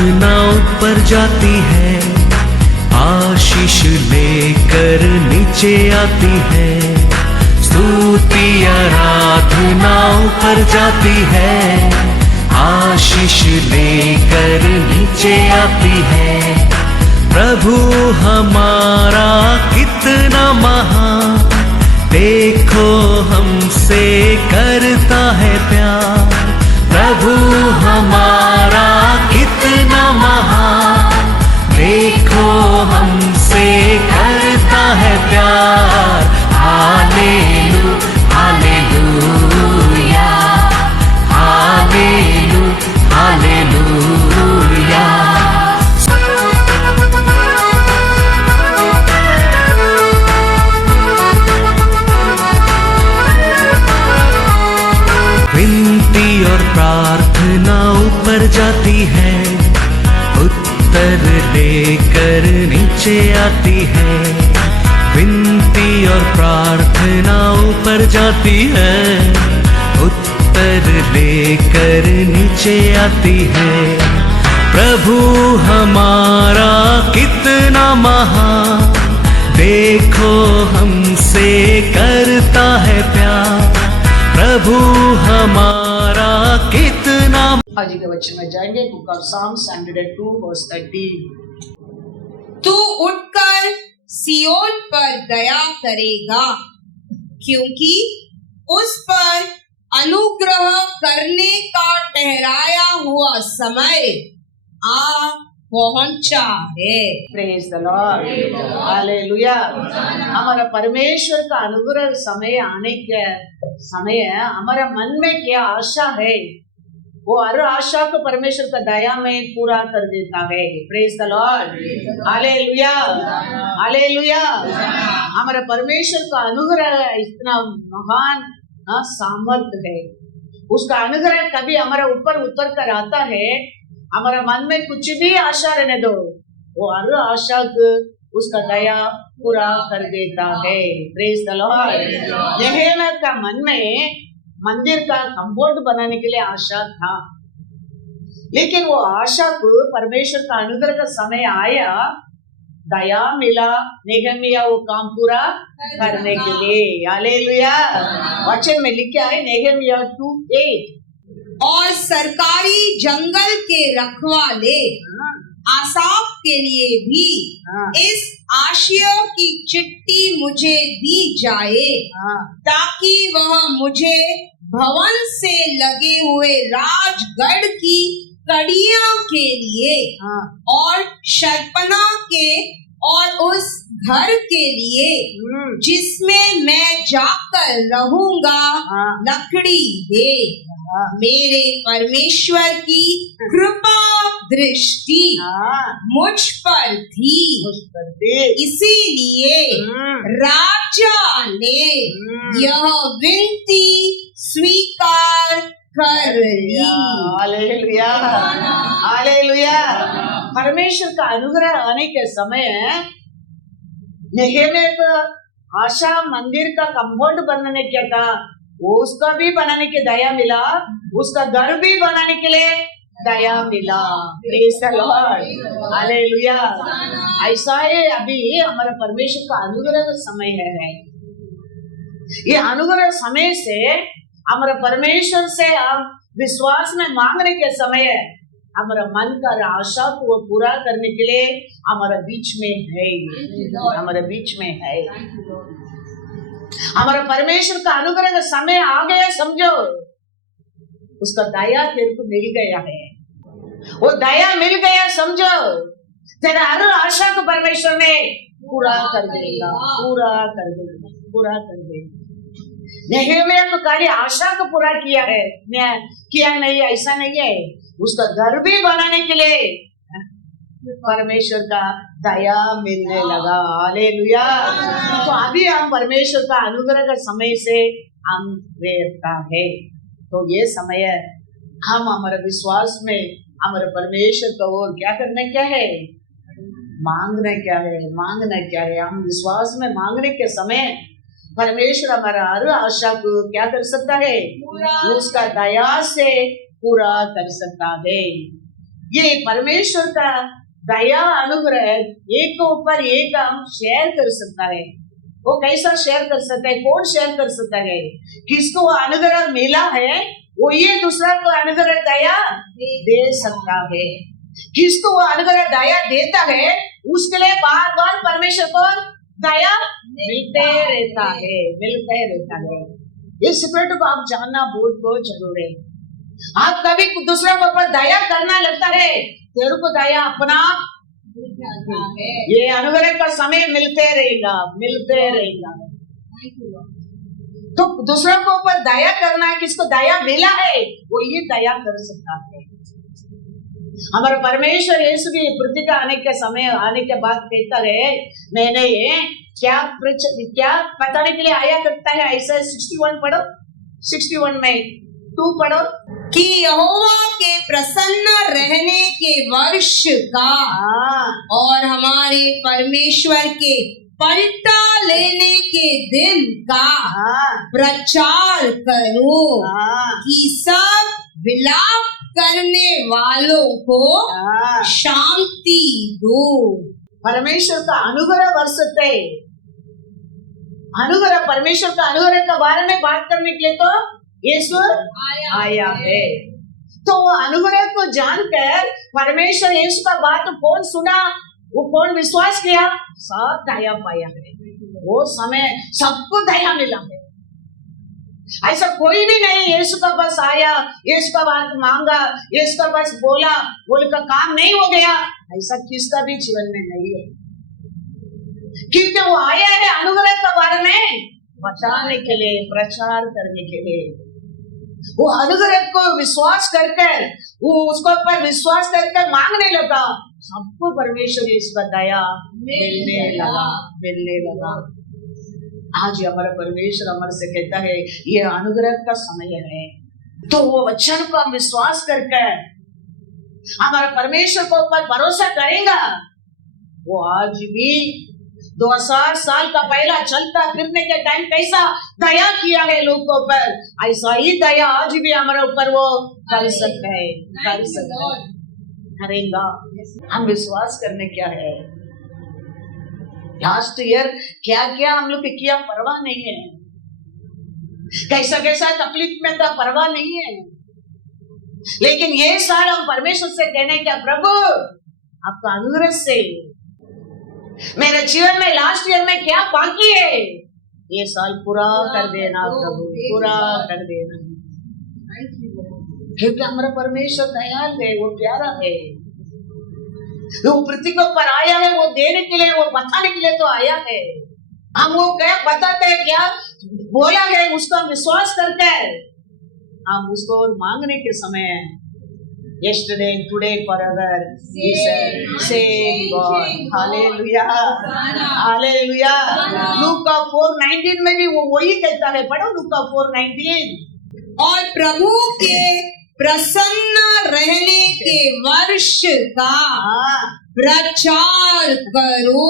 आराधना ऊपर जाती है, आशीष लेकर नीचे आती है। स्तुति आराधना ऊपर जाती है, आशीष लेकर नीचे आती है। प्रभु हमारा कितना महान, देखो हमसे करता है प्यार। प्रभु हमारा कितना महान, देखो हमसे करता है प्यार। हालेलू हालेलूया, हालेलू हालेलूया। विनती और प्रार्थना ऊपर जाती है, उत्तर लेकर नीचे आती है। विनती और प्रार्थना ऊपर जाती है, उत्तर लेकर नीचे आती है। प्रभु हमारा कितना महान, देखो हमसे करता है प्यार। प्रभु हमारा कितना। आज के वचन में जाएंगे, बुक ऑफ साम्स 102 वर्स 13। तू उठकर सियोन पर दया करेगा, क्योंकि उस पर अनुग्रह करने का ठहराया हुआ समय आ पहुंचा है। Praise the Lord, hallelujah. हमारा परमेश्वर का अनुग्रह समय आने के समय है। हमारा मन में क्या आशा है, वो हर आशा को परमेश्वर का दया में पूरा कर देता है। Praise the Lord, hallelujah hallelujah. हमारा परमेश्वर का अनुग्रह इतना महान सामर्थ है। उसका अनुग्रह कभी हमारा ऊपर उतर कर आता है। हमारा मन में कुछ भी आशा रहने दो, वो हर आशा को उसका दया पूरा कर देता है। Praise the Lord. यहोवा का मन में मंदिर का कंपाउंड बनाने के लिए आशा था, लेकिन वो आशा को परमेश्वर का अनुग्रह का समय आया, दया मिला, नेहमिया वो काम पूरा करने के लिए। हालेलुया। वचन में लिखा है नेहमिया 2:8। और सरकारी जंगल के रखवाले आसाफ के लिए भी इस आशय की चिट्ठी मुझे दी जाए, ताकि वह मुझे भवन से लगे हुए राजगढ़ की कड़ियों के लिए और शर्पना के और उस घर के लिए जिसमें मैं जाकर रहूंगा लकड़ी दे। मेरे परमेश्वर की कृपा दृष्टि मुझ पर थी, इसीलिए राजा ने यह विनती स्वीकार कर ली। Hallelujah hallelujah. परमेश्वर का अनुग्रह आने के समय नेहमिया को आशा मंदिर का कंपाउंड बनाने क्या था, वो उसका भी बनाने के दया मिला, उसका घर भी बनाने के लिए दया मिला। Praise the Lord, hallelujah. ऐसा है अभी हमारा परमेश्वर का अनुग्रह का समय है। ये अनुग्रह समय से हमारा परमेश्वर से हम विश्वास में मांगने के समय हमारा मन का आशा को वो पूरा करने के लिए हमारा बीच में है, हमारा बीच में है। हमारा परमेश्वर का अनुग्रह का समय आ गया, समझो उसका दया तेरे को मिल गया है। वो दया मिल गया, समझो तेरा हर आशा को परमेश्वर ने पूरा कर देगा, पूरा कर देगा, पूरा कर देगा। नेहमिया तो खाली आशा को पूरा किया है, किया नहीं, ऐसा नहीं है। उसका घर भी बनाने के लिए परमेश्वर का दया मिलने लगा। हालेलुया। तो अभी हम परमेश्वर का अनुग्रह का समय से हम रहता है। तो ये समय हम हमारे विश्वास में हमारे परमेश्वर को और क्या करना क्या है, मांगना क्या है, मांगना क्या है। हम विश्वास में मांगने के समय परमेश्वर हमारा हर आशा को क्या कर सकता है, उसका दया से पूरा कर सकता है। ये परमेश्वर का दया अनुग्रह एक के ऊपर एक हम शेयर कर सकता है। वो कैसा शेयर कर सकता है? कौन शेयर कर सकता है? किसको वो अनुग्रह मिला है वो ये दूसरा को अनुग्रह दया दे सकता है। किसको वो अनुग्रह दया देता है उसके लिए बार बार परमेश्वर को दया मिलते रहता है, मिलते रहता है। इस सिक्रेट को आप जानना बहुत बहुत जरूरी है। आप कभी दूसरे के ऊपर दया करना लगता है, तेरे को दया अपना ये अनुग्रह का समय मिलते रहेगा, मिलते रहेगा। तो दूसरों को ऊपर दया करना है, किसको दया मिला है वो ये दया कर सकता है। हमारा परमेश्वर यीशु भी पृथ्वी का आने के समय आने के बाद कहता है, मैंने क्या बताने के लिए आया करता है। ऐसा 61 पढ़ो, 61 में 2 पढ़ो कि यहोवा के प्रसन्न रहने के वर्ष का और हमारे परमेश्वर के पलटा लेने के दिन का प्रचार करो कि सब विलाप करने वालों को शांति दो। परमेश्वर का अनुग्रह बरसते, अनुग्रह परमेश्वर का अनुग्रह के बारे में बात करने के लिए तो यीशु आया है। तो वो अनुग्रह को जानकर परमेश्वर यीशु का बात कौन सुना, वो कौन विश्वास किया, सब दया पाया है। वो समय सबको दया मिला है। ऐसा कोई भी नहीं यीशु का पास आया, यीशु का बात मांगा, यीशु का पास बोला, बोल का काम नहीं हो गया, ऐसा किसका भी जीवन में नहीं है। क्योंकि वो आया है अनुग्रह के बारे में बताने के लिए, प्रचार करने के लिए। वो अनुग्रह को विश्वास करकर, वो उसको पर विश्वास करकर मांगने लगा, सबको परमेश्वर इसका दया मिलने लगा, मिलने लगा। आज हमारा परमेश्वर हमारे से कहता है ये अनुग्रह का समय है। तो वो वचन को हम विश्वास करके हमारा परमेश्वर को ऊपर भरोसा करेगा, वो आज भी 2000 साल का पहला चलता फिरने के टाइम कैसा दया किया है लोगों पर, ऐसा ही दया आज भी हमारे ऊपर वो कर सकता है, कर सकता है, करेगा। हम विश्वास करने क्या है, लास्ट ईयर क्या क्या हम लोग किया परवाह नहीं है, कैसा कैसा तकलीफ में था परवाह नहीं है। लेकिन ये साल हम परमेश्वर से कहने क्या, प्रभु आपका अनुग्रह से मेरे जीवन में लास्ट ईयर में क्या बाकी है ये साल पूरा कर देना प्रभु, पूरा कर देना। क्योंकि हमारा परमेश्वर दयाल है, वो प्यारा है, वो पृथ्वी के ऊपर आया है, वो देने के लिए, वो बताने के लिए तो आया है। हम वो क्या बताते हैं, क्या बोला है उसका विश्वास करते हैं, हम उसको मांगने के समय yesterday, today, forever is same God. Hallelujah, hallelujah. लूका 4:19 में भी वो वही कहता है, पढ़ो लूका 4:19। और प्रभु के प्रसन्न रहने के वर्ष का प्रचार करो।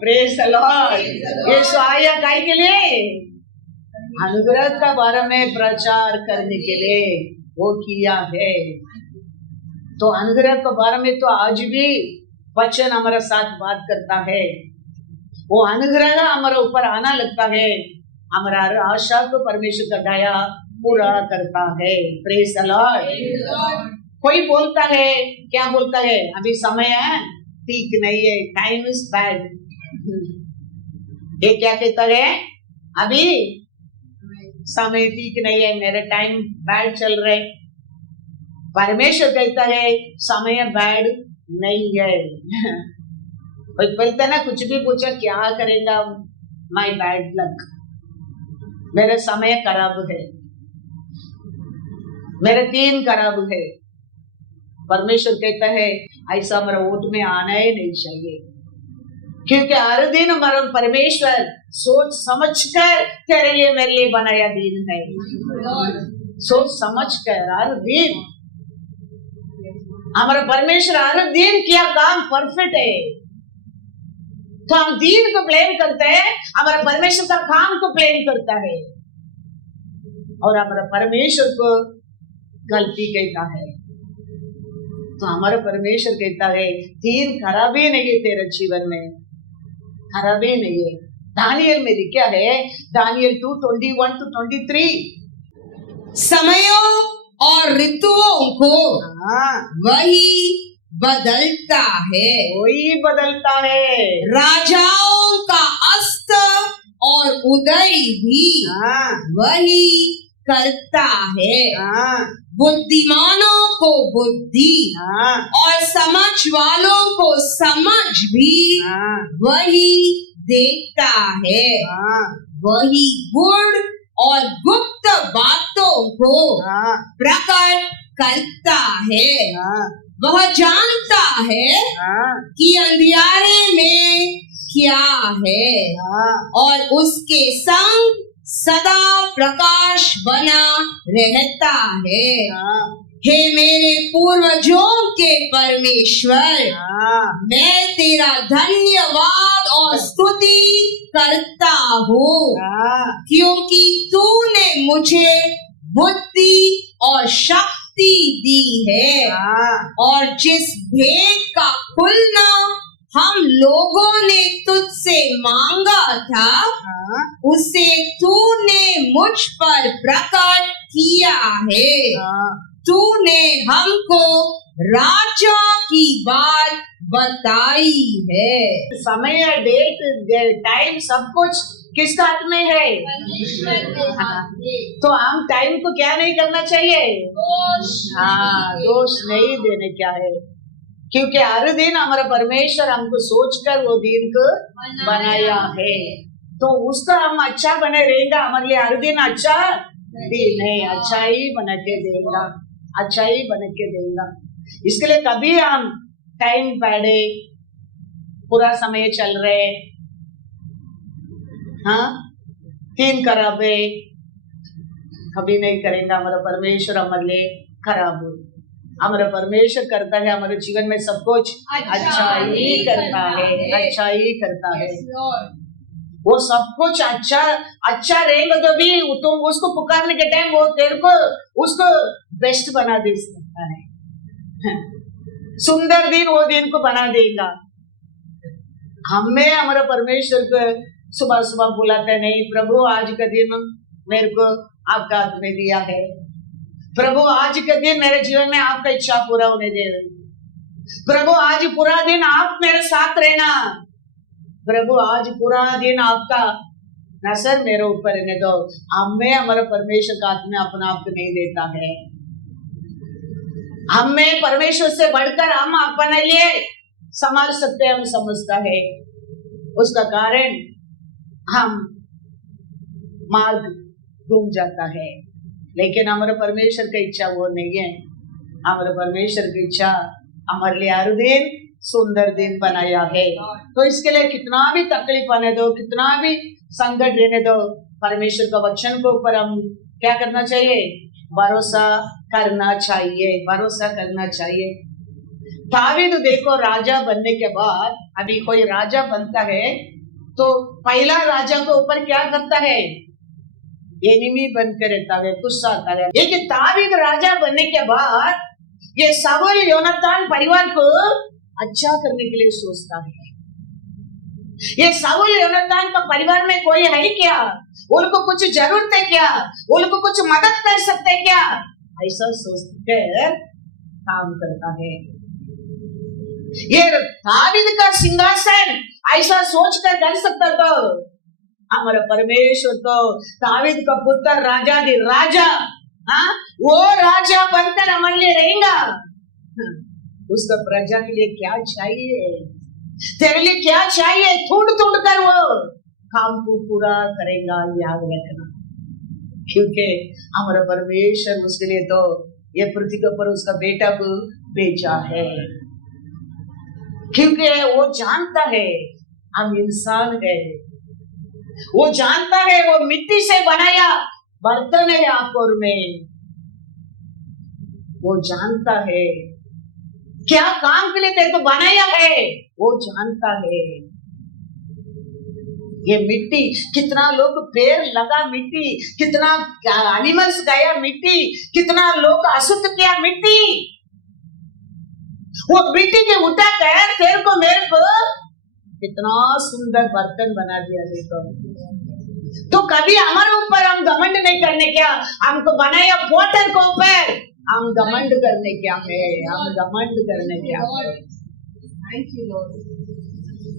Praise the Lord. यीशु आया काय के लिए, अनुग्रह का बारे में प्रचार करने के लिए वो किया है। तो अनुग्रह के बारे में तो आज भी वचन हमारे साथ बात करता है। वो अनुग्रह हमारे ऊपर आना लगता है, हमारा आशा को परमेश्वर का दया पूरा करता है। Praise the Lord. कोई बोलता है, क्या बोलता है, अभी समय है ठीक नहीं है, टाइम इज बैड। ये क्या कहता है, अभी समय ठीक नहीं है, मेरे टाइम बैड चल रहे। परमेश्वर कहता है समय बैड नहीं है। बोलता ना, कुछ भी पूछा क्या करेगा, माय बैड लक, मेरे समय खराब है, मेरे दिन खराब है। परमेश्वर कहता है ऐसा हमारा वोट में आना ही नहीं चाहिए, क्योंकि हर दिन हमारा परमेश्वर सोच समझ कर तेरे लिए मेरे लिए बनाया दिन है। सोच समझ कर हर दिन हमारा परमेश्वर हर दिन किया काम परफेक्ट है। तो हम दिन को ब्लेम करते हैं, हमारा परमेश्वर का काम को ब्लेम करता है, और हमारा परमेश्वर को गलती कहता है। तो हमारा परमेश्वर कहता है 3 खराबी नहीं है तेरे जीवन में, खराबी नहीं है। दानियल में लिखा है, दानियल 2:21-23, समयों और ऋतुओं को हाँ वही बदलता है, वही बदलता है। राजाओं का अस्त और उदय भी हाँ वही करता है, हाँ बुद्धिमानों को बुद्धि हाँ और समझ वालों को समझ भी हाँ वही देता है, हाँ वही गुड़ और गुप्त बातों को हाँ प्रकट करता है। हाँ वह जानता है हाँ कि अंधियारे में क्या है हाँ और उसके संग सदा प्रकाश बना रहता है। हाँ हे मेरे पूर्वजों के परमेश्वर, हाँ मैं तेरा धन्यवाद और स्तुति करता हूँ, हाँ क्योंकि तूने मुझे बुद्धि और शक्ति दी है, हाँ और जिस भेद का खुलना हम लोगों ने तुझसे मांगा था हाँ उसे तूने मुझ पर प्रकट किया है। हाँ तूने हमको राजा की बात बताई है। समय, डेट, टाइम सब कुछ किसका हाथ में है? हाँ। तो हम टाइम को क्या नहीं करना चाहिए? हाँ, दोष नहीं देने क्या है, क्योंकि हर दिन हमारा परमेश्वर हमको सोचकर वो दिन को बनाया है, तो उसका हम अच्छा बने रहेगा। हमारे लिए हर दिन अच्छा दिन है, अच्छा ही बना के देगा, अच्छा ही बना के देगा। इसके लिए कभी हम टाइम पढ़े, पूरा समय चल रहे, हाँ 3 खराबे कभी नहीं करेंगे। हमारा परमेश्वर हमारे लिए खराब हो, हमारा परमेश्वर करता है हमारे जीवन में सब कुछ अच्छा ही करता है, अच्छा ही करता है। वो सब कुछ अच्छा रहेगा तो भी तुम उसको पुकारने के टाइम वो तेरे को उसको बेस्ट बना दे सकता है, सुंदर दिन वो दिन को बना देगा। हमें हमारा परमेश्वर को सुबह सुबह बुलाते नहीं, प्रभु आज का दिन मेरे को आपका हाथ में दिया है, प्रभु आज के दिन मेरे जीवन में आपका इच्छा पूरा होने दे, प्रभु आज पूरा दिन आप मेरे साथ रहना, प्रभु आज पूरा दिन आपका नजर मेरे ऊपर रहने दो। हमें हमारा परमेश्वर का हाथ में अपना आप नहीं देता है, हमें परमेश्वर से बढ़कर हम अपने लिए संभाल सकते हैं, हम समझता है। उसका कारण हम मार्ग घूम जाता है, लेकिन हमारे परमेश्वर की इच्छा वो नहीं है। हमारे परमेश्वर की इच्छा हमारे लिए हर दिन सुंदर दिन बनाया है। तो इसके लिए कितना भी तकलीफ आने दो, कितना भी संकट रहने दो, परमेश्वर का वचन के ऊपर हम क्या करना चाहिए? भरोसा करना चाहिए, भरोसा करना चाहिए। दावीद देखो राजा बनने के बाद, अभी कोई राजा बनता है तो पहला राजा के ऊपर क्या करता है? एनिमी बनकर रहता है, गुस्सा आता है। लेकिन दावीद राजा बनने के बाद ये शाऊल योनातान परिवार को अच्छा करने के लिए सोचता है। ये शाऊल योनातान का परिवार में कोई है क्या? उनको कुछ जरूरत है क्या? उनको कुछ मदद कर सकते हैं क्या? ऐसा सोचकर काम करता है। ये दावीद का सिंहासन ऐसा सोचकर कर सकता तो हमारा परमेश्वर तो दावीद का पुत्र राजा दी राजा, हाँ वो राजा बनकर हमारे लिए रहेगा। उसका प्रजा के लिए क्या चाहिए, तेरे लिए क्या चाहिए, ढूंढ ढूंढ कर वो काम को पूरा करेगा, याद रखना। क्योंकि हमारा परमेश्वर उसके लिए तो ये पृथ्वी के ऊपर उसका बेटा को भेजा है, क्योंकि वो जानता है हम इंसान है, वो जानता है वो मिट्टी से बनाया बर्तन है आंखों में, वो जानता है क्या काम के लिए तेरे को बनाया है, वो जानता है। ये मिट्टी, कितना लोग पेड़ लगा मिट्टी, कितना एनिमल्स गया मिट्टी, कितना लोग अशुद्ध किया मिट्टी, वो मिट्टी के उठाकर तेरे को मेरे को कितना सुंदर बर्तन बना दिया। देखो तो कभी हमारे ऊपर हम घमंड नहीं करने क्या, हमको बनाया पोटर को ऊपर हम घमंड करने क्या है, हम घमंड करने क्या है। Thank you Lord.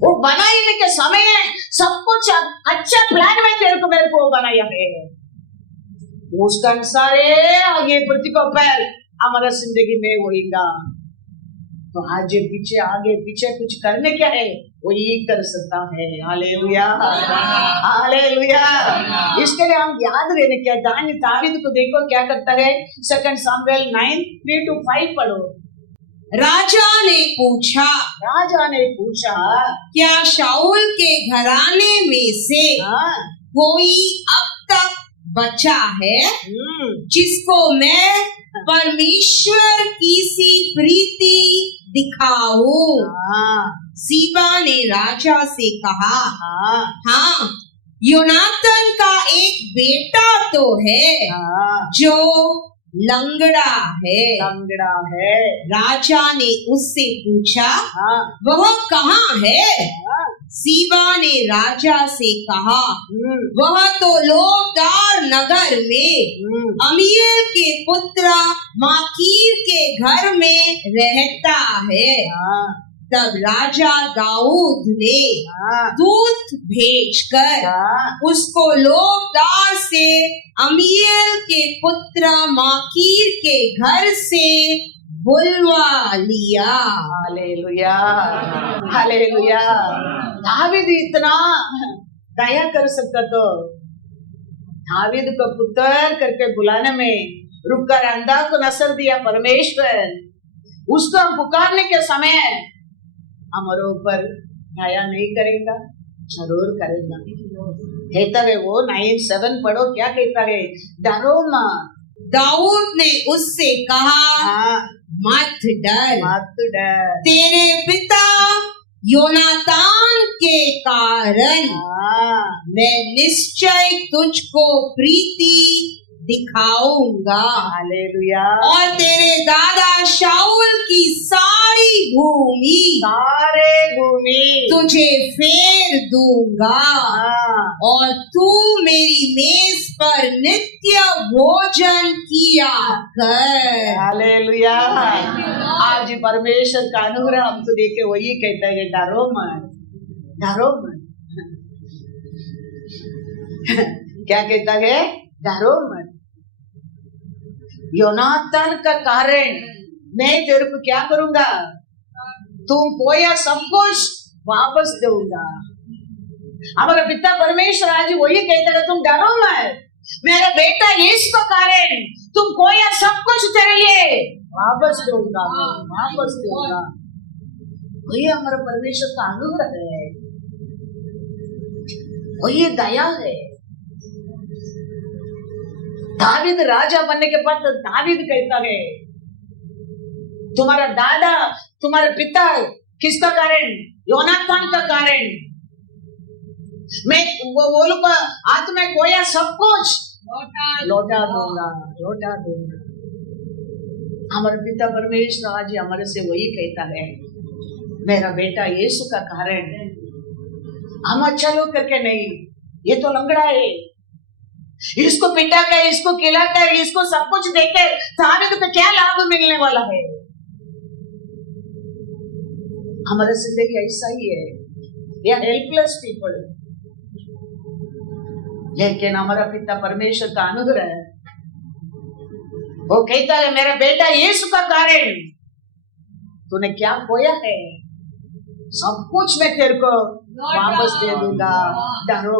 वो बनाने के समय सब कुछ अच्छा प्लान में तेरे को मेरे को बनाया है, उसका अनुसार आगे पृथ्वी को ऊपर हमारा जिंदगी में होगा। तो आगे पीछे कुछ करने क्या है, वही कर सकता है। Hallelujah hallelujah. इसके लिए हम याद रहने क्या, दावीद को देखो क्या करता है। 2 सामुएल 9:3-5 पढ़ो। राजा ने पूछा क्या शाऊल के घराने में से कोई अब तक बचा है जिसको मैं परमेश्वर की सी प्रीति दिखाऊं? सीबा ने राजा से कहा, हाँ, योनातन का एक बेटा तो है जो लंगड़ा है। राजा ने उससे पूछा, वह कहाँ है? सीबा ने राजा से कहा, वह तो लोकदार नगर में अमीर के पुत्र माकीर के घर में रहता है। तब राजा दाऊद ने दूत भेजकर उसको लोकदार से अमीर के पुत्र माकीर के घर से बुलवा लिया। Hallelujah hallelujah. दावीद इतना दया कर सकता तो दावीद को पुत्र करके बुलाने में रुककर अंधा को नसर दिया परमेश्वर। उसको पुकारने के समय हमारे ऊपर दया नहीं करेगा, जरूर करेगा। कहता है वो 9:7 पढ़ो, क्या कहता है? डरो मत। दाऊद ने उससे कहा, मत डर, तेरे पिता योनातान के कारण मैं निश्चय तुझको प्रीति दिखाऊंगा। हालेलुया। और तेरे दादा शाऊल की सारी भूमि तुझे फेर दूंगा और तू मेरी मेज पर नित्य भोजन किया कर। हालेलुया। आज परमेश्वर का अनुग्रह हमको देख के वही कहता है, डरो मत। क्या कहता है? डरो मत। योनातान का कारण मैं तेरे को क्या करूंगा? तुम खोया सब कुछ वापस दूंगा। हमारा पिता परमेश्वर आज वही कहता है, तुम डरो मत, मेरा बेटा यीशु का कारण तुम खोया सब कुछ तेरे लिए वापस दूंगा, वापस दूंगा। वही हमारा परमेश्वर का अनुग्रह है, वही दया है। दावीद राजा बनने के बाद दावीद कहता है, तुम्हारा दादा तुम्हारे पिता किसका कारण? योनातान का कारण। मैं वो लोग हाथ में खोया सब कुछ लौटा दूंगा। हमारे पिता परमेश्वर आज हमारे से वही कहता है, मेरा बेटा यीशु का कारण। हम अच्छा लोग करके नहीं, ये तो लंगड़ा है, इसको पिटा कर, इसको खिलाकर, इसको सब कुछ देकर दावीद को क्या लाभ मिलने वाला है? हमारा जिंदगी ऐसा ही है, ये हेल्पलेस पीपल। लेकिन हमारा पिता परमेश्वर का अनुग्रह है, वो कहता है मेरा बेटा यीशु का कारण तूने क्या खोया है, सब कुछ मैं तेरे को वापस दे दूंगा। डरो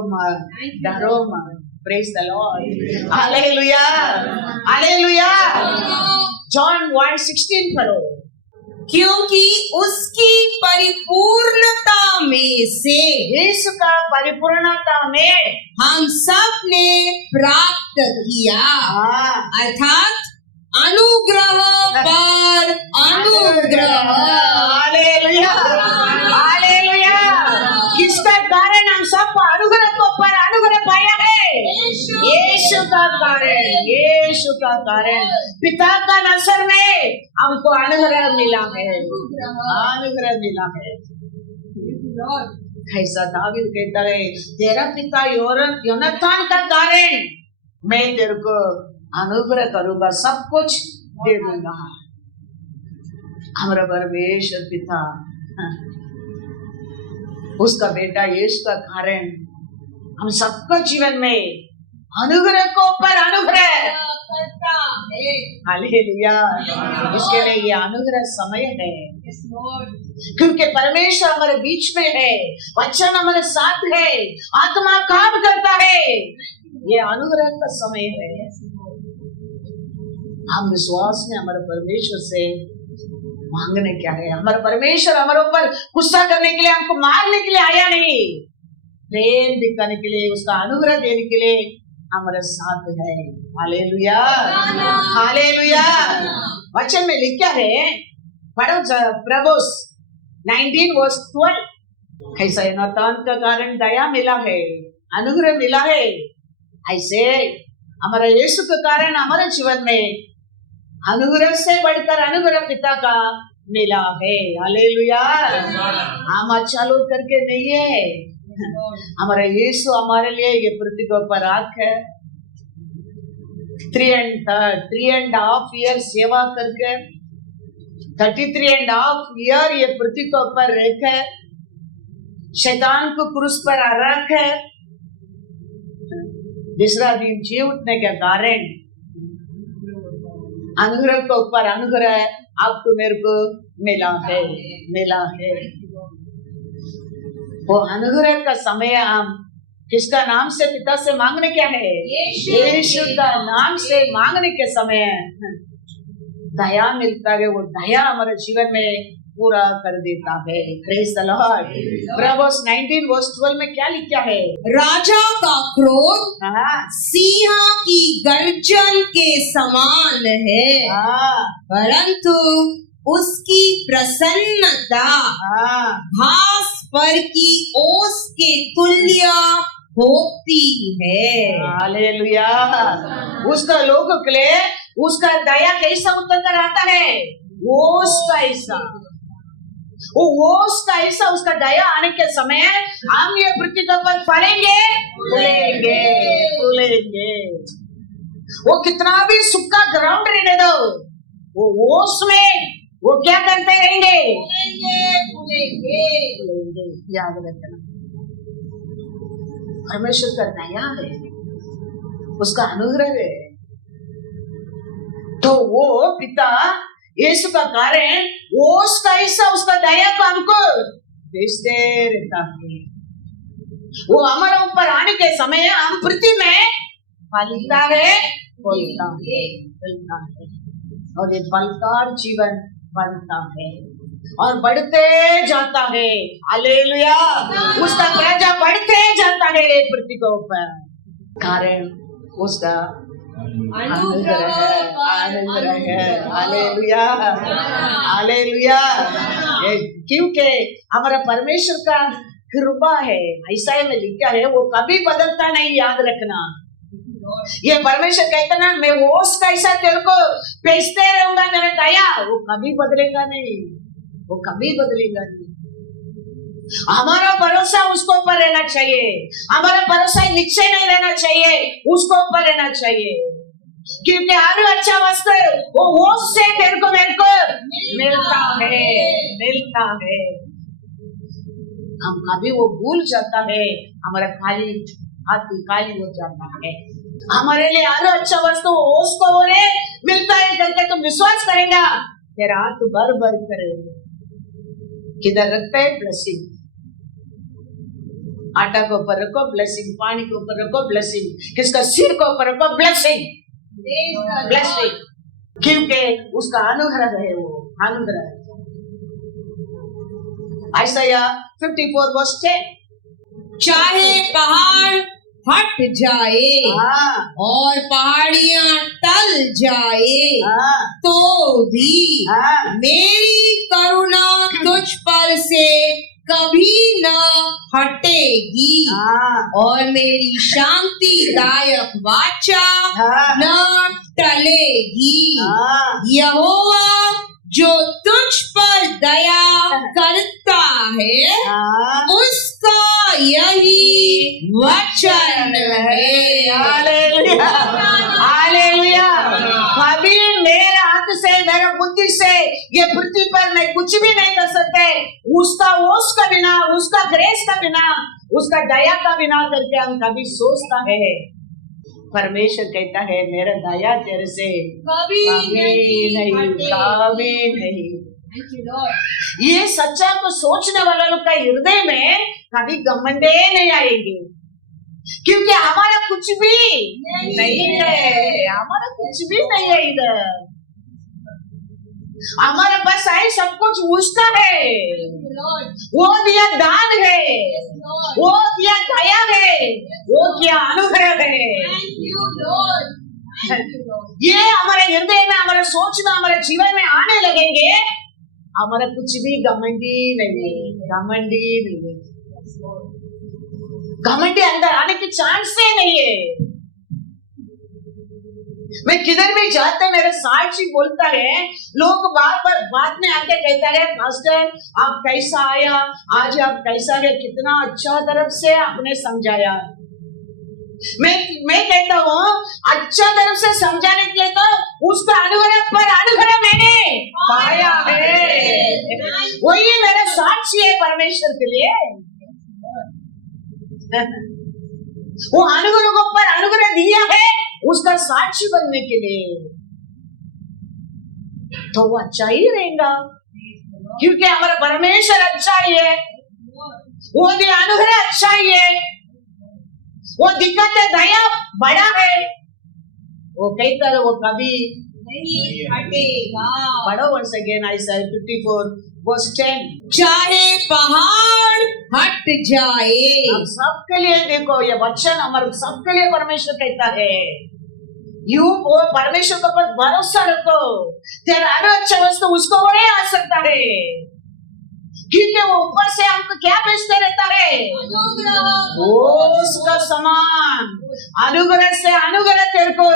मत। Praise the Lord. Hallelujah. Hallelujah. John 1:16 पढ़ो। क्योंकि उसकी परिपूर्णता में से, यीशु का परिपूर्णता में हम सब ने प्राप्त किया, अर्थात अनुग्रह पर अनुग्रह। Hallelujah hallelujah. किसका कारण हम सब अनुग्रह को पर अनुग्रह पाया है? यीशु का कारण, यीशु का कारण, पिता का नजर में हमको अनुग्रह मिला है, अनुग्रह मिला है। ऐसा दावीद कहता है, तेरा पिता योनातान का कारण मैं तेरे को अनुग्रह करूंगा, सब कुछ दे दूंगा। हमारा परमेश्वर पिता, उसका बेटा यीशु का कारण हम सबका जीवन में अनुग्रह को ऊपर अनुग्रह करता है। हालेलुया। इसके लिए ये अनुग्रह समय है, क्योंकि परमेश्वर हमारे बीच में है, वचन हमारे साथ है, आत्मा काम करता है। ये अनुग्रह का समय है। हम विश्वास में हमारे परमेश्वर से मांगने क्या है। हमारा परमेश्वर हमारे ऊपर गुस्सा करने के लिए, हमको मारने के लिए आया नहीं, प्रेम दिखाने के लिए, उसका अनुग्रह देने के लिए हमारे साथ है। Hallelujah, hallelujah. वचन में लिखा है, पढ़ो प्रभुस 19:12, कैसा योनातान का कारण दया मिला है, अनुग्रह मिला है, ऐसे हमारा यीशु के कारण हमारे जीवन में अनुग्रह से बढ़कर अनुग्रह पिता का मिला है। हालेलुया। हम अच्छा लोग करके नहीं है, हमारा यीशु हमारे लिए ये पृथ्वी के ऊपर आंख है, 3.5 ईयर सेवा करके 33.5 ईयर ये पृथ्वी के ऊपर रख है, शैतान को क्रूस पर रख है, दूसरा दिन जी उठने के कारण अनुग्रह के ऊपर अनुग्रह आपको मेरे को मिला है, मिला है। वो अनुग्रह का समय हम किसका नाम से, पिता से मांगने क्या है, यीशु का नाम से मांगने के समय दया मिलता है। वो दया हमारे जीवन में पूरा कर देता है। Praise the Lord. प्रभुस 19:12 में क्या लिखा है, राजा का क्रोध सिंह की गर्जन के समान है, परंतु उसकी प्रसन्नता घास पर की ओस के तुल्य होती है। हालेलुया। उसका लोगों के लिए उसका दया कैसा उतर कर आता है, ओस का ऐसा, वो ओस का ऐसा उसका दया आने के समय हम ये पृथ्वी पर फलेंगे, फूलेंगे, फूलेंगे। वो कितना भी सूखा ग्राउंड रहने दो, वो ओस में वो क्या करते रहेंगे, फूलेंगे, फूलेंगे। याद रखना, परमेश्वर का दया है, उसका अनुग्रह है। तो वो पिता यीशु का कारण ओस का ऐसा उसका दया को हमको भेजते रहता है। वो हमारे ऊपर आने के समय हम पृथ्वी में फलता है, फलता है, फलता है, और ये फलदार जीवन बनता है और बढ़ते जाता है। हालेलुया। उसका प्रजा बढ़ते जाता है पृथ्वी के ऊपर, कारण उसका अनुग्रह है, अनुग्रह है। Hallelujah, hallelujah. क्योंकि हमारा परमेश्वर का कृपा है, ऐसा में लिखा है, वो कभी बदलता नहीं। याद रखना, ये परमेश्वर कहता ना, मैं ओस कैसा तेरे को भेजते रहूंगा, मेरा दया वो कभी बदलेगा नहीं, वो कभी बदलेगा नहीं। हमारा भरोसा उसको ऊपर रहना चाहिए, हमारा भरोसा नीचे नहीं रहना चाहिए, उसको ऊपर रहना चाहिए। क्योंकि हर अच्छा वस्तु वो ओस से तेरे को मेरे को मिलता है, मिलता है। हम कभी वो भूल जाता है, हमारा खाली हाथ खाली हो जाता है। हमारे लिए हर अच्छा वस्तु ओस को बोले मिलता है करके तुम विश्वास करेगा, तेरा हाथ भर भर करेगा। किधर रखता है ब्लेसिंग, आटा के ऊपर रखो ब्लेसिंग, पानी के ऊपर रखो ब्लेसिंग, किसका सिर के ऊपर रखो ब्लेसिंग, ब्लेसिंग, क्योंकि उसका अनुग्रह है, वो अनुग्रह। आयसाया 54:10, चाहे पहाड़ हट जाए और पहाड़ियां टल जाए तो भी मेरी करुणा तुझ पर से कभी न हटेगी हाँ और मेरी शांतिदायक वाचा हाँ न टलेगी। हाँ यहोवा जो तुझ पर दया करता है हाँ। उसका यही वचन है। Hallelujah hallelujah. कभी मेरे हाथ से मेरे बुद्धि से ये पृथ्वी पर मैं कुछ भी नहीं कर सकते। उसका ओस का बिना, उसका ग्रेस का बिना, उसका दया का बिना करके हम कभी सोचता है। परमेश्वर कहता है मेरा दया तेरे से कभी नहीं, कभी नहीं। Thank you, Lord. ये सच्चा को सोचने वाला लोग का हृदय में कभी घमंडे नहीं आएंगे, क्योंकि हमारा कुछ भी नहीं है, हमारा कुछ भी नहीं है इधर। हमारे पास है सब कुछ उसका है। Thank you, Lord. वो दिया दान है, Yes, Lord. वो दिया दया है, वो दिया अनुग्रह है। Thank you, Lord. Thank you, Lord. ये हमारे हृदय में, हमारे सोच में, हमारे जीवन में आने लगेंगे, हमारा कुछ भी घमंडी नहीं है, घमंडी नहीं है। Yes, Lord. घमंडी अंदर आने की चांस ही नहीं है। मैं किधर भी जाते मेरे साक्षी बोलता है, लोग बार बार बाद में आके कहता है मास्टर आप कैसा आया, आज आप कैसा है, कितना अच्छा तरफ से आपने समझाया। मैं कहता हूँ अच्छा तरफ से समझाने के लिए तो उसका अनुग्रह पर अनुग्रह मैंने पाया है। वही मेरा साक्षी है परमेश्वर के लिए। वो अनुग्रह को पर अनुग्रह दिया है उसका साक्षी बनने के लिए, तो वो अच्छा ही रहेगा, क्योंकि हमारा परमेश्वर अच्छा ही है, वो भी अनुग्रह अच्छा ही है, वो दिक्कत दया बड़ा है। वो कहता है वो कभी नहीं हटेगा। पढ़ो once again Isaiah 54 verse 10। चाहे पहाड़ हट जाए। हम सबके लिए देखो ये वचन हमारे सबके लिए परमेश्वर कहता है, यू वो परमेश्वर के ऊपर भरोसा रखो, तेरा हर अच्छा वस्तु उसको वो नहीं आ सकता है, क्योंकि वो ऊपर से हमको क्या भेजते रहता है, उसका समान अनुग्रह से अनुग्रह तेरे को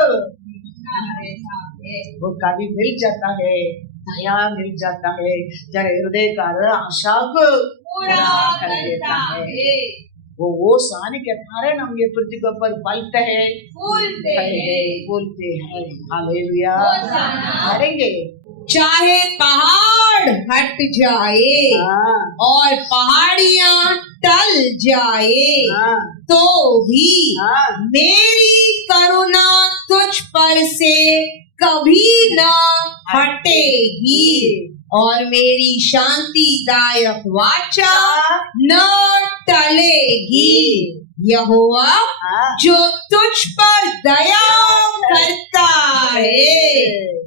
वो कभी मिल जाता है, दया मिल जाता है, तेरे हृदय का आशा को पूरा कर देता है। वो ओस आने के कारण हम ये पृथ्वी के ऊपर पलते हैं, बोलते हैं। हालेलुया करेंगे। चाहे पहाड़ हट जाए हाँ, और पहाड़ियां टल जाए हाँ, तो भी हाँ, मेरी करुणा तुझ पर से कभी न हटेगी और मेरी शांतिदायक वाचा न टलेगी। यहोवा हाँ। जो तुझ पर दया करता है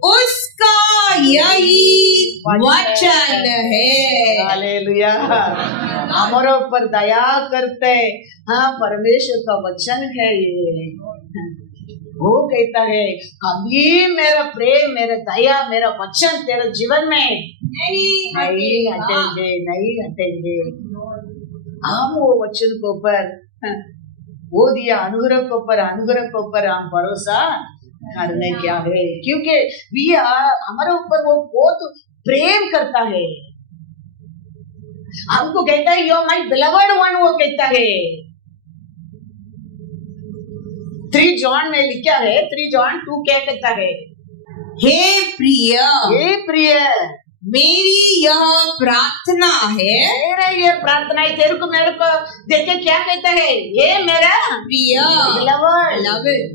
उसका यही वचन है। हालेलुया हमारे ऊपर दया करते, हाँ परमेश्वर का वचन है ये। वो कहता है कभी मेरा प्रेम, मेरा दया, मेरा वचन तेरे जीवन में नहीं हटेंगे, नहीं हटेंगे। हम वो वचन के ऊपर, वो दिया अनुग्रह के ऊपर, अनुग्रह के ऊपर हम भरोसा करने क्या है, क्योंकि हमारे ऊपर वो बहुत प्रेम करता है। हमको कहता है यू माय बिलवड वन, वो कहता है 3 जॉन में लिखा है, 3 जॉन 2 क्या कहता है, हे प्रिय, हे प्रिय मेरी यह प्रार्थना है। मेरा ये प्रार्थना है, तेरे को मेरे को देखे क्या कहता है, ये मेरा प्रिय beloved,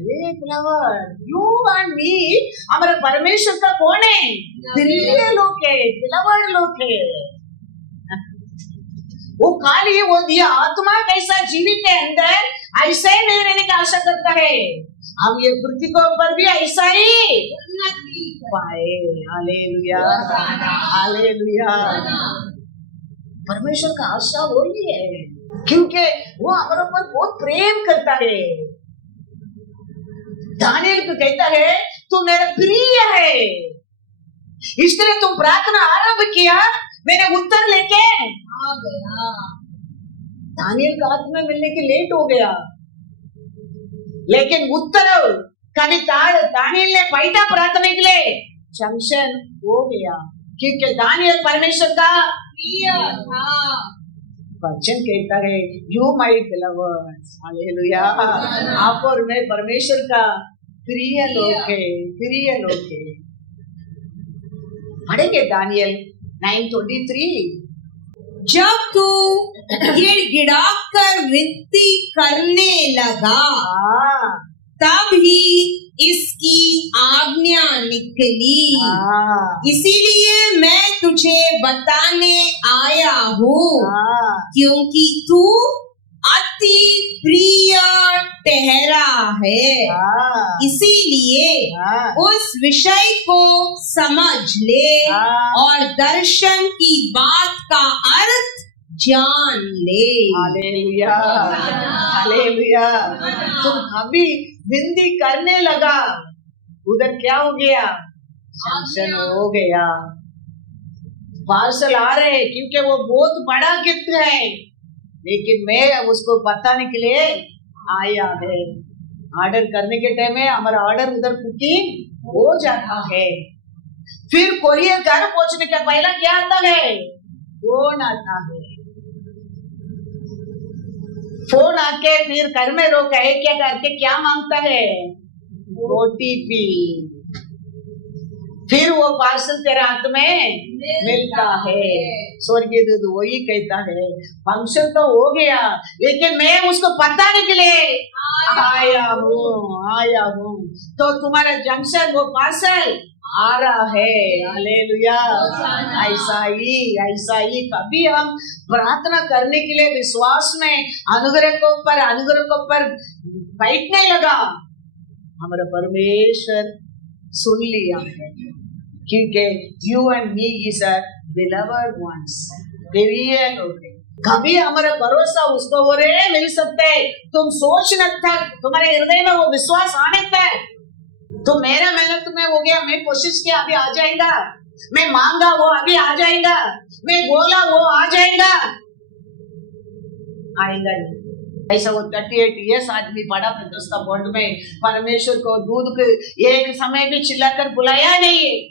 ये beloved, you and me, हमारे परमेश्वर का कौन है, प्रिय लोग है, beloved लोग है। वो खाली वो दिया आत्मा कैसा जीवित के अंदर ऐसा ही नहीं रहने की आशा करता है, हम ये पृथ्वी के ऊपर भी ऐसा ही पाए। Hallelujah hallelujah. परमेश्वर का आशा वही है, क्योंकि वो हमारे ऊपर बहुत प्रेम करता है। दानियल को कहता है तू मेरा प्रिय है, इसलिए तुम प्रार्थना आरंभ किया, मैंने उत्तर लेके आ गया। दानियल का हाथ में मिलने के लेट हो गया, लेकिन उत्तर कभी दानियल ने पैदा प्रार्थना के लिए जंक्शन हो गया, क्योंकि दानियल परमेश्वर का प्रिय था। वचन कहता है यू माय बिलवर्ड, हालेलुया, आप और मैं परमेश्वर का प्रिय लोग है, प्रिय लोग है। पढ़ेंगे दानियल 9:23। जब तू गिड़गिड़ाकर विनती करने लगा, तब ही इसकी आज्ञा निकली। इसीलिए मैं तुझे बताने आया हूँ, क्योंकि तू अति प्रिय ठहरा है। इसीलिए उस विषय को समझ ले और दर्शन की बात का अर्थ जान ले। Hallelujah, hallelujah. तुम अभी विनती करने लगा, उधर क्या हो गया? जंक्शन हो गया। पार्सल आ रहे, क्योंकि वो बहुत बड़ा गिफ्ट है, लेकिन मैं उसको बताने के लिए आया है। ऑर्डर करने के टाइम में हमारा ऑर्डर उधर बुकिंग हो जाता है। फिर कोरियर घर पहुंचने का पहला क्या आता है? फोन आता है। फोन आके फिर घर में रोका है, क्या करके क्या मांगता है? OTP। फिर वो पार्सल तेरे हाथ में मिलता है। स्वर्गीय दूत वही कहता है फंक्शन तो हो गया, लेकिन मैं उसको बताने के लिए आया हूँ। तो तुम्हारा जंक्शन वो पार्सल आ रहा है। हालेलुया। ऐसा ही कभी हम प्रार्थना करने के लिए विश्वास में अनुग्रह को पर बैठने लगा, हमारा परमेश्वर सुन लिया है, क्योंकि you and me is a beloved ones, प्रिय लोग। कभी हमारा भरोसा उसको हो रहे मिल सकते, तुम सोच न था, तुम्हारे हृदय में वो विश्वास आने तक तो मेरा मेहनत में हो गया, मैं कोशिश किया अभी आ जाएगा, मैं मांगा वो अभी आ जाएगा, मैं बोला वो आ जाएगा, आएगा नहीं। ऐसा वो 38 इयर्स आदमी पड़ा पेट्रोस्ता बोर्ड में, परमेश्वर को दूध के एक समय भी चिल्लाकर बुलाया नहीं।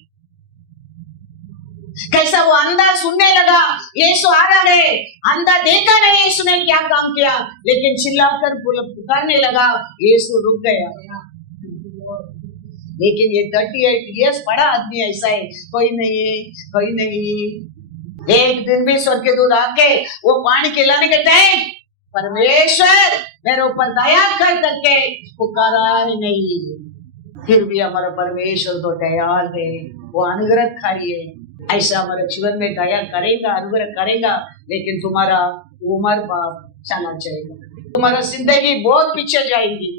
कैसा वो अंधा सुनने लगा, यीशु आ रहा है, अंधा देखा नहीं यीशु ने क्या काम किया, लेकिन चिल्लाकर पुकारने लगा, यीशु रुक गया। लेकिन ये 38 इयर्स बड़ा आदमी ऐसा है, कोई नहीं। एक दिन भी स्वर्गीय दूत आके वो पानी खिलाने के टाइम परमेश्वर मेरे ऊपर दया कर करके पुकारा ही नहीं। फिर भी हमारा परमेश्वर तो दयाल है, वो अनुग्रहकारी है। ऐसा हमारे जीवन में दया करेगा, अनुग्रह करेगा, लेकिन तुम्हारा उम्र बाप चला जाएगा, तुम्हारा जिंदगी बहुत पीछे जाएगी।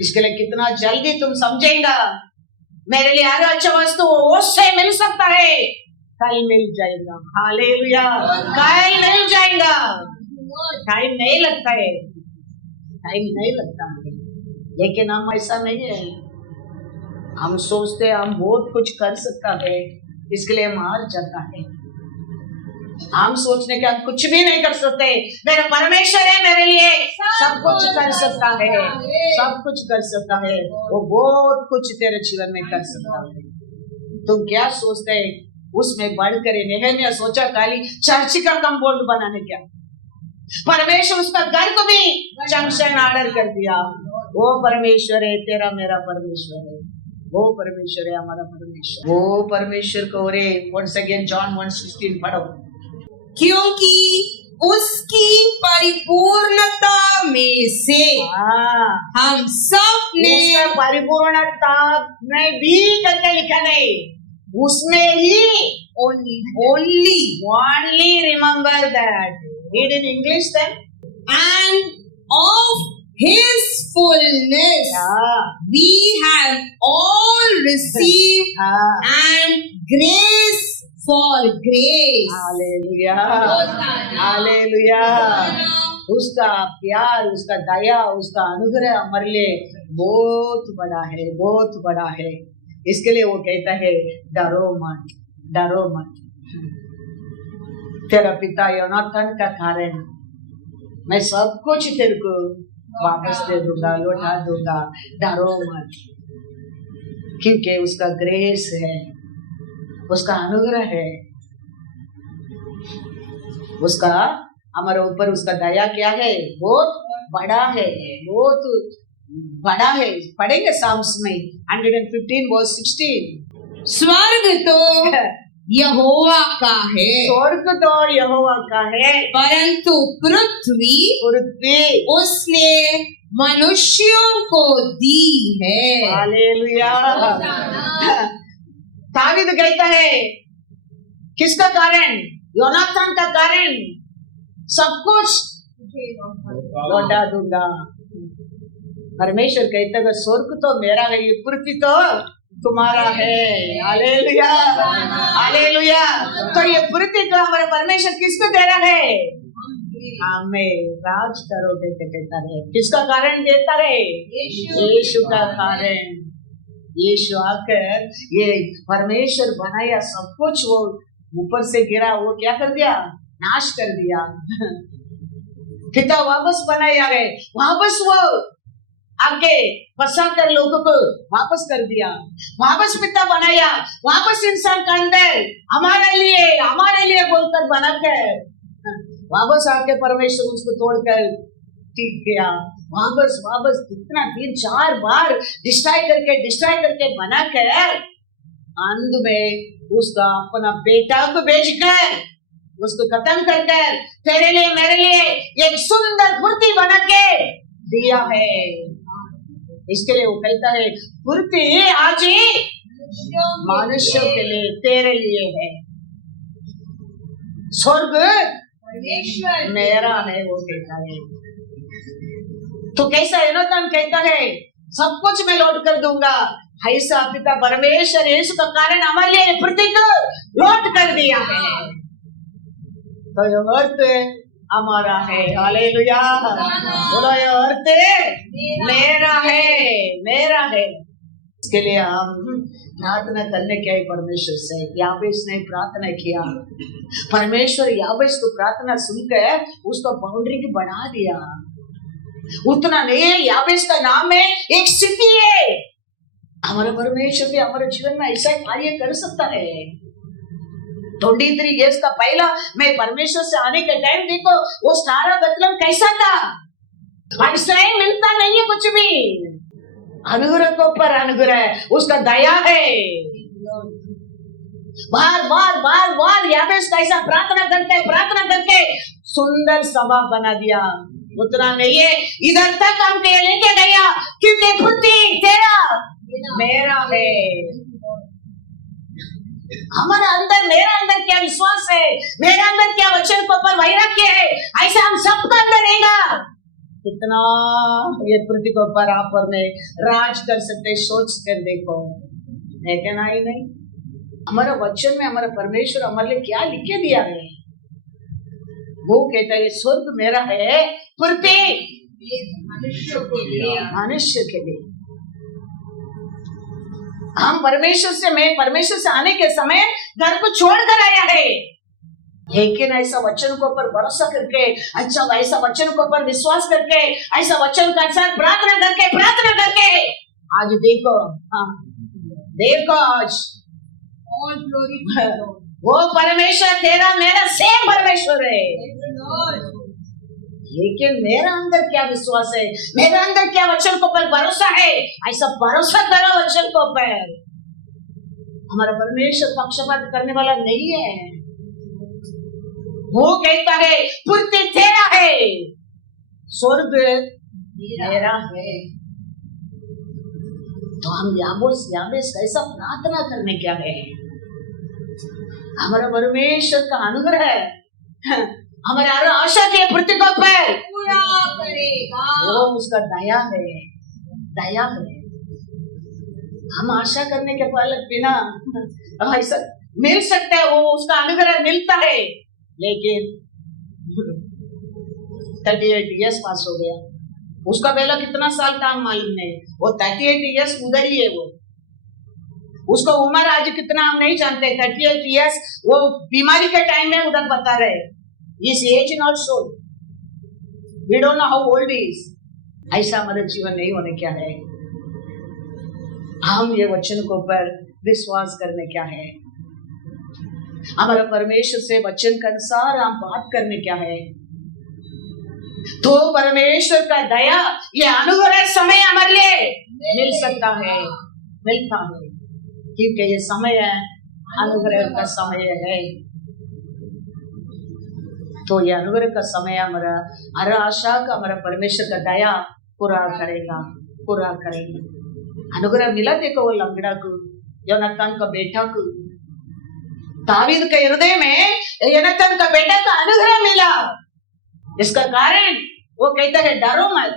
इसके लिए कितना जल्दी तुम समझेगा, मेरे लिए हर अच्छा वस्तु उससे मिल सकता है, कल मिल जाएगा। हालेलुया, कल मिल जाएगा। टाइम नहीं लगता है, लेकिन हम ऐसा नहीं है। हम सोचते हम बहुत कुछ कर सकता है, इसके लिए हम हार जाता है। हम सोचने के हम कुछ भी नहीं कर सकते, मेरा परमेश्वर है मेरे लिए सब कुछ कर सकता है, सब कुछ कर सकता है, वो बहुत कुछ तेरे जीवन में कर सकता है। तुम क्या सोचते हैं उसमें बढ़कर? नेहमिया सोचा खाली चर्च का कंपाउंड बनाने, क्या परमेश्वर उसका घर को भी जंक्शन ऑर्डर कर दिया। वो परमेश्वर है, तेरा मेरा परमेश्वर है, वो परमेश्वर है, हमारा परमेश्वर, वो परमेश्वर को रे। once again John 1:16 पढ़ो। क्योंकि उसकी परिपूर्णता में से हम सब ने, परिपूर्णता में भी करके लिखा नहीं, उसमें ही only remember that, read in English then, and of his fullness we have all received and grace for grace. Hallelujah, hallelujah. उसका प्यार, उसका दया, उसका अनुग्रह हमारे लिए बहुत बड़ा है, बहुत बड़ा है। इसके लिए वो कहता है डरो मत, डरो मत। तेरा पिता योनाथन का कारण मैं सब कुछ तेरे को वापस दे दूंगा, लौटा दूंगा, डरो मत, क्योंकि उसका ग्रेस है, उसका अनुग्रह है, उसका हमारे ऊपर उसका दया क्या है, बहुत बड़ा है, बहुत बड़ा है। पढ़ेंगे साम्स में 115 वर्स 16। स्वर्ग तो यहोवा का है, स्वर्ग तो यहोवा का है, परंतु पृथ्वी उसने मनुष्यों को दी है। हालेलुया। दावीद कहता है किसका कारण, योनाथन का कारण सब कुछ लौटा दूंगा। परमेश्वर कहता है स्वर्ग तो मेरा है, ये पृथ्वी तो तुम्हारा है। Hallelujah, hallelujah. तो ये पृथ्वी को हमारे परमेश्वर किसको दे रहा है, हमें राज करोगे कहता है। किसका कारण देता है, यीशु का कारण। यीशु आकर ये परमेश्वर बनाया सब कुछ, वो ऊपर से गिरा, वो क्या कर दिया, नाश कर दिया। पिता वापस बनाया है, वापस वो आके फंसा कर लोगों को वापस कर दिया, वापस पिता बनाया, वापस इंसान का अंदर हमारे लिए बोलकर बनाकर वापस आके परमेश्वर उसको तोड़कर टिक गया। वापस कितना 3-4 बार डिस्ट्रॉय करके बनाकर अंत में उसका अपना बेटा को भेजकर उसको खत्म कर तेरे लिए मेरे लिए एक सुंदर मूर्ति बना के दिया है। इसके लिए वो कहता है मूर्ति आज मनुष्य के लिए, तेरे लिए है। स्वर्ग मेरा है, वो कहता है। तो कैसा है ना, तुम कहता है सब कुछ मैं लौट कर दूंगा। ऐसा पिता परमेश्वर यीशु का कारण हमारे लिए पृथ्वी को लौट कर दिया है। तो ये अर्थ हमारा है। हालेलुया, बोलो ये अर्थ मेरा है। इसके लिए हम प्रार्थना करने के परमेश्वर से। याबेस ने प्रार्थना किया, परमेश्वर याबेस को प्रार्थना सुनकर उसको बाउंड्री की बढ़ा दिया। उतना नहीं, याबेस का नाम है एक सिद्धि है। हमारे परमेश्वर भी हमारे जीवन में ऐसा कार्य कर सकता है। 23 इयर्स का पहला मैं परमेश्वर से आने के टाइम देखो वो सारा मतलब कैसा था, ऐसा ही मिलता नहीं है कुछ भी। अनुग्रह के ऊपर अनुग्रह, उसका दया है। बार याबेस कैसा प्रार्थना करके सुंदर सभा बना दिया। उतना नहीं है, इधर तक हम लेके गया, क्योंकि पृथ्वी तेरा मेरा है। हमारा अंदर, मेरा अंदर क्या विश्वास है, मेरा अंदर क्या वचन के ऊपर वैराग्य है, ऐसा हम सबका अंदर रहेगा। कितना ये पृथ्वी के ऊपर आप और मैं राज कर सकते, सोच कर देखो, है क्या नहीं? हमारा वचन में हमारा परमेश्वर हमारे लिए क्या लिख के दिया है। वो कहता है स्वर्ग मेरा है, पृथ्वी मनुष्य के लिए। हम मैं परमेश्वर से आने के समय घर को छोड़कर आया है, लेकिन ऐसा वचन को ऊपर भरोसा करके, अच्छा ऐसा वचन को ऊपर विश्वास करके, ऐसा वचन का साथ प्रार्थना करके आज देखो, आज वो परमेश्वर तेरा मेरा सेम परमेश्वर है। लेकिन मेरा अंदर क्या विश्वास है, मेरा अंदर क्या वचन को ऊपर भरोसा है, ऐसा भरोसा करो वचन को ऊपर। हमारा परमेश्वर पक्षपात करने वाला नहीं है। वो कहता है पृथ्वी तेरा है, स्वर्ग मेरा है। तो हम याबेस कैसा प्रार्थना करने क्या है। हमारा परमेश्वर का अनुग्रह है, हमारे आशा के पृथ्वी को पूरा करेगा। वो उसका दया है। हम आशा करने के पहले बिना ऐसा मिल सकता है, वो उसका अनुग्रह मिलता है। लेकिन 38 इयर्स पास हो गया, उसका पहला कितना साल था मालूम नहीं। वो 38 इयर्स उधर ही है। वो उसको उम्र आज कितना हम नहीं जानते, 38 years, वो बीमारी के टाइम में उधर बता रहे, इस age not so, we don't know how old is. ऐसा हमारा जीवन नहीं होने क्या है। हम ये वचन को पर विश्वास करने क्या है, हमारा परमेश्वर से वचन के अनुसार हम बात करने क्या है, तो परमेश्वर का दया, ये अनुग्रह समय हमारे लिए मिल सकता है, मिलता है, क्योंकि ये समय है, अनुग्रह का समय है। तो ये अनुग्रह का समय हमारा हर आशा का हमारा परमेश्वर का दया पूरा करेगा, पूरा करेगा। अनुग्रह मिला देखो वो लंगड़ा को, योनातान का बेटा को, दावीद के हृदय में योनातान का बेटा का अनुग्रह मिला। इसका कारण वो कहता है डरो मत,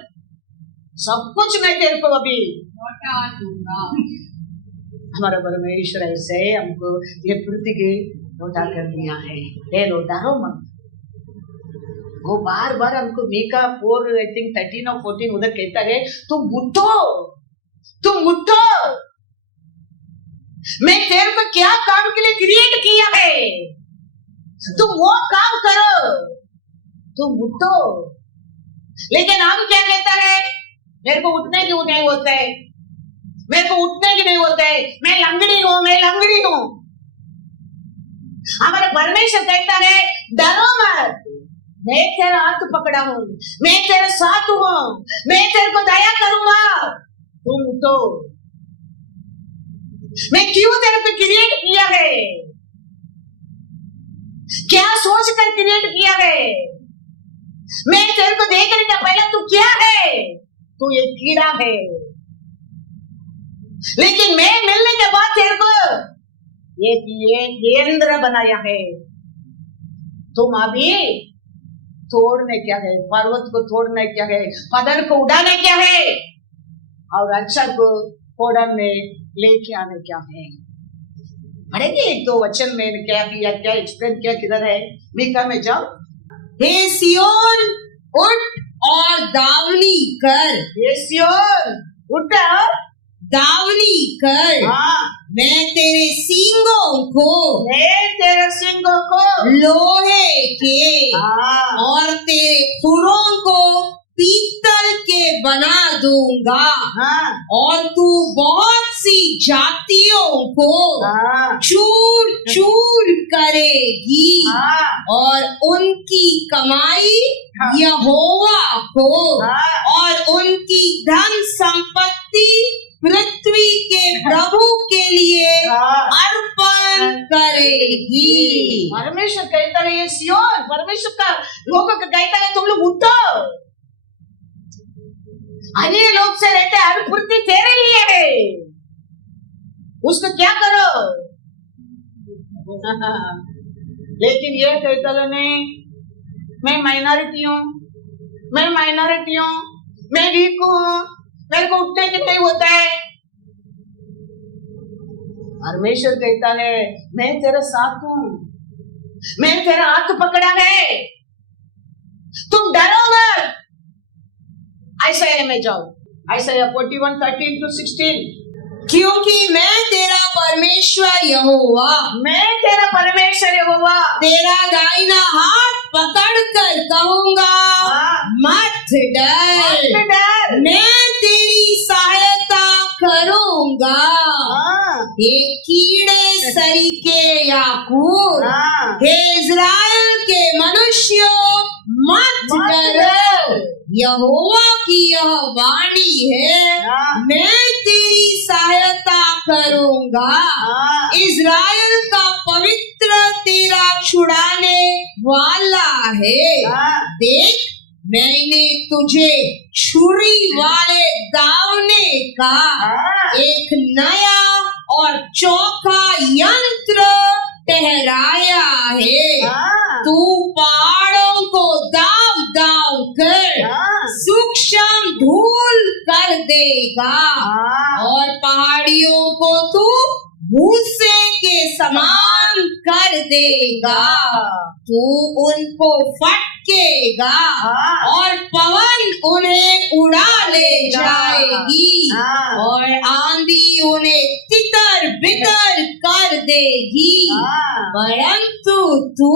सब कुछ मैं तेरे को अभी लौटा दूंगा। हमारा परमेश्वर ऐसे हमको ये पृथ्वी लौटा कर दिया है, ले लो, डरो मत। वो बार बार हमको मीका 4 I think 13 और 14 उधर कहता है तुम उठो, तुम उठो, मैं तेरे को क्या काम के लिए क्रिएट किया है, तुम वो काम करो, तुम उठो। लेकिन हम क्या कहता है, मेरे को उठने क्यों नहीं बोलते है, मेरे को उठने की नहीं बोलते है, मैं लंगड़ी हूं, मैं लंगड़ी हूं। हमारा परमेश्वर कहता है डरो मत, मैं तेरा हाथ पकड़ा हूं, मैं तेरे साथ हूं, मैं तेरे को दया करूंगा, तुम उठो। मैं क्यों तेरे को क्रिएट किया है, क्या सोच कर क्रिएट किया है, मैं तेरे को देखने का पहले तू क्या है, तू ये कीड़ा है, लेकिन मैं मिलने के बाद तेरे को ये केंद्र बनाया है। तुम अभी तोड़ने क्या है, पर्वत को तोड़ने क्या है, पदर को उड़ाने क्या है, और अच्छा को कोडम में लेके आने क्या है। पढ़ेंगे एक दो वचन में क्या किया, क्या एक्सप्लेन किया, किधर है, मीका में जाओ। हे सियोन उठ और दावनी कर, हे सियोन उठ दावनी कर, हाँ, मैं तेरे सींगों को, मैं तेरे सिंगों को लोहे के, हाँ, और तेरे खुरों को पीतल के बना दूंगा, हाँ, और तू बहुत सी जातियों को हाँ, चूर चूर करेगी, हाँ, और उनकी कमाई हाँ, यहोवा को, हाँ, और उनकी धन संपत्ति पृथ्वी के प्रभु के लिए हाँ, अर्पण करेगी। परमेश्वर कहता है ये सियोन, परमेश्वर का लोगों का कहता है तुम लोग उठो, अन्य लोग से रहते हर फुर्ती तेरे लिए है, उसको क्या करो। लेकिन ये कहता नहीं, मैं माइनॉरिटी हूँ, मैं माइनॉरिटी हूँ, मैं वीक हूँ, मेरे को उठने के नहीं होता है। परमेश्वर कहता है मैं तेरे साथ हूँ, मैं तेरा हाथ पकड़ा है, तुम डरो मत। आयसाया में जाओ, आयसाया 41:13-16। क्योंकि मैं तेरा परमेश्वर यहोवा, मैं तेरा परमेश्वर यहोवा तेरा दाहिना हाथ पकड़ कर कहूँगा, हाँ, मत डर, मत डर, मैं तेरी सहायता करूँगा। हाँ, हे कीड़े सरीखे याकूब, हाँ, हे इज़राइल के मनुष्यों, मत डरो, यहोवा की यह वाणी है, हाँ, मैं तेरी सहायता करूँगा। हाँ, इज़राइल का पवित्र तेरा छुड़ाने वाला है। हाँ, देख, मैंने तुझे छुरी वाले दावने का हाँ, एक नया और चौका यंत्र ठहराया है। हाँ, तू पहाड़ों को दाव दाव कर हाँ, सूक्ष्म धूल कर देगा, हाँ, और पहाड़ियों को तू भूसे के समान कर देगा, तू उनको फटकेगा हाँ। और पवन उन्हें उड़ा ले जाएगी हाँ। और आंधी उन्हें तितर बितर कर देगी, हाँ। परंतु तू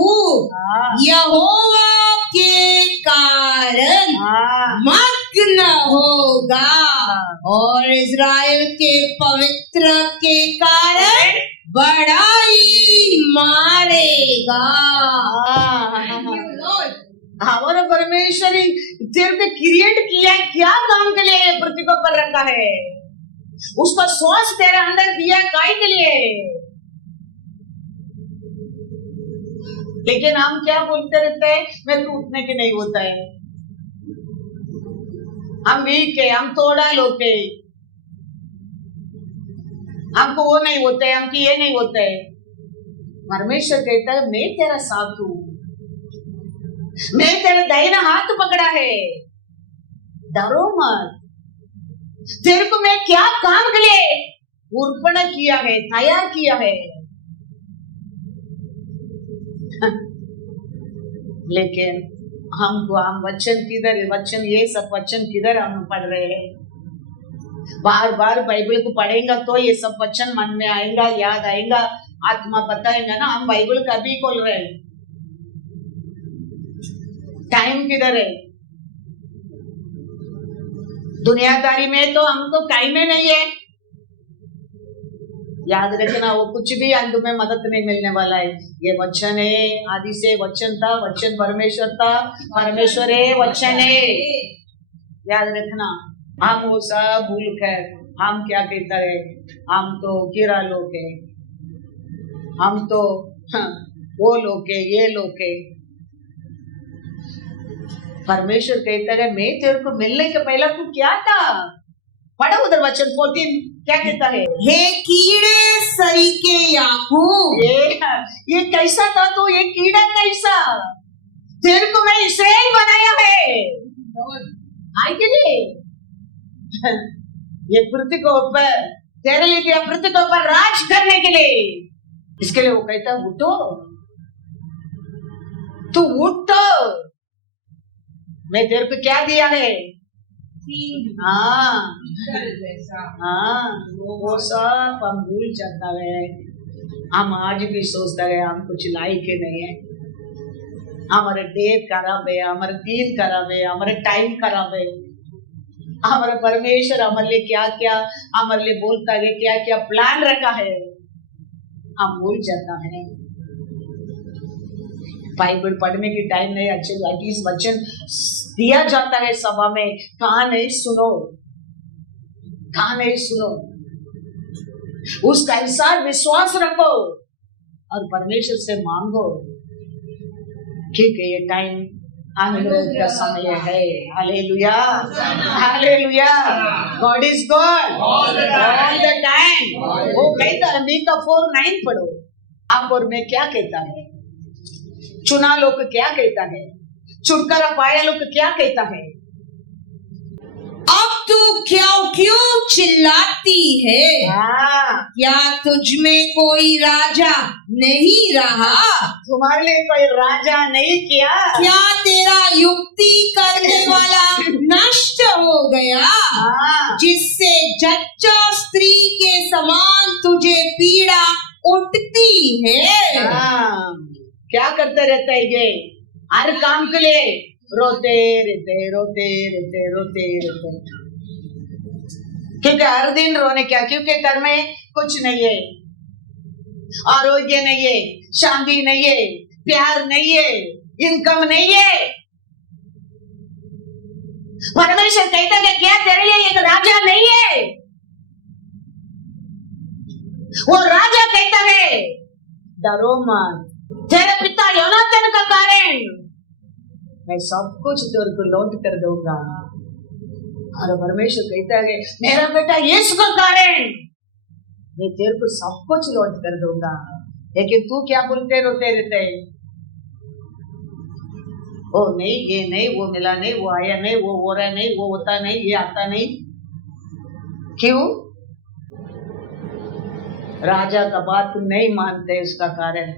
हाँ। यहोवा के कारण हाँ। मग्न होगा और इज़राइल के पवित्र के कारण बड़ाई मारेगा। हमारा परमेश्वर ही तेरे पे क्रिएट किया है, क्या काम के लिए पृथ्वी को पर रखा है, उसका श्वास तेरे अंदर दिया है काय के लिए। लेकिन हम क्या बोलते रहते हैं, मेरे को उठने के नहीं होता है, हम वीक है, हम थोड़ा लोग है, हमको वो नहीं होता है, हमको ये नहीं होता है। परमेश्वर कहता है मैं तेरा साथ हूं, मैं तेरा दाहिना हाथ पकड़ा है, डरो मत। तेरे को मैं क्या काम के लिए अर्पण किया है, तैयार किया है। लेकिन हम वचन किधर, वचन ये सब वचन किधर हम पढ़ रहे हैं। बार बार बाइबल को पढ़ेगा तो ये सब वचन मन में आएगा, याद आएगा, आत्मा बताएगा ना। हम बाइबल का भी खोल रहे हैं, टाइम किधर है। दुनियादारी में तो हमको टाइम ही नहीं है। याद रखना, वो कुछ भी अंत में मदद नहीं मिलने वाला है। ये वचन है, आदि से वचन था, वचन परमेश्वर था, परमेश्वर है, वचन है। याद रखना, हम वो सब भूल कर हम क्या कहता है, हम तो कीड़ा लोग है, हम तो वो लोग है, ये लोग है। परमेश्वर कहता है मैं तेरे को मिलने के पहले तू क्या था। पढ़ो उधर वचन 14 क्या कहता है, हे कीड़े सरीखे याकूब, ये कैसा था तू, ये कीड़ा कैसा, तेरे को मैं इस्राएल बनाया है आए के लिए। ये पृथ्वी के ऊपर तेरे लिए दिया, पृथ्वी के ऊपर राज करने के लिए। इसके लिए वो कहता है उठो, तू उठो, मैं तेरे को क्या दिया है। हाँ हाँ, वो सब हम भूल जाता है। हम आज भी सोचता है हम कुछ लायक ही नहीं है, हमारे डेट खराब है, हमारे दिन खराब है, हमारे टाइम खराब है। हमारा परमेश्वर हमारे लिए क्या क्या हमारे लिए बोलता है, क्या क्या प्लान रखा है, हम भूल जाता है। बाइबल पढ़ने की टाइम नहीं, अच्छे एटलीस्ट वचन दिया जाता है सभा में, कहा नहीं सुनो, कहा नहीं सुनो, उसका ऐसा विश्वास रखो और परमेश्वर से मांगो, क्योंकि ये टाइम अनुग्रह का समय है। Hallelujah, hallelujah, God is God all the time. वो कहता है मीका 4:9 पढ़ो। आप और मैं क्या कहता है, चुना लोग क्या कहता है, छुटकारा पाया लोग क्या कहता है। अब तू क्यों चिल्लाती है, क्या तुझ में कोई राजा नहीं रहा, तुम्हारे लिए कोई राजा नहीं किया, क्या तेरा युक्ति करने वाला नष्ट हो गया, जिससे जच्चा स्त्री के समान तुझे पीड़ा उठती है। क्या करते रहता है ये, हर काम के लिए रोते रहते रोते रहते रोते रहते, क्योंकि हर दिन रोने क्या, क्योंकि घर में कुछ नहीं है, आरोग्य नहीं है, शांति नहीं है, प्यार नहीं है, इनकम नहीं है। परमेश्वर कहता है क्या तेरे लिए एक राजा नहीं है। वो राजा कहता है डरो मत, तेरे पिता योनाथन का कारण मैं सब कुछ तेरे को लौट कर दूंगा। और परमेश्वर कहता है मेरा बेटा यीशु का कारण मैं तेरे को सब कुछ लौट कर दूंगा। लेकिन तू क्या बोलते रोते रहते, ओ नहीं, ये नहीं, वो मिला नहीं, वो आया नहीं, वो हो रहा नहीं, वो होता नहीं, ये आता नहीं। क्यों? राजा का बात तुम नहीं मानते, उसका कारण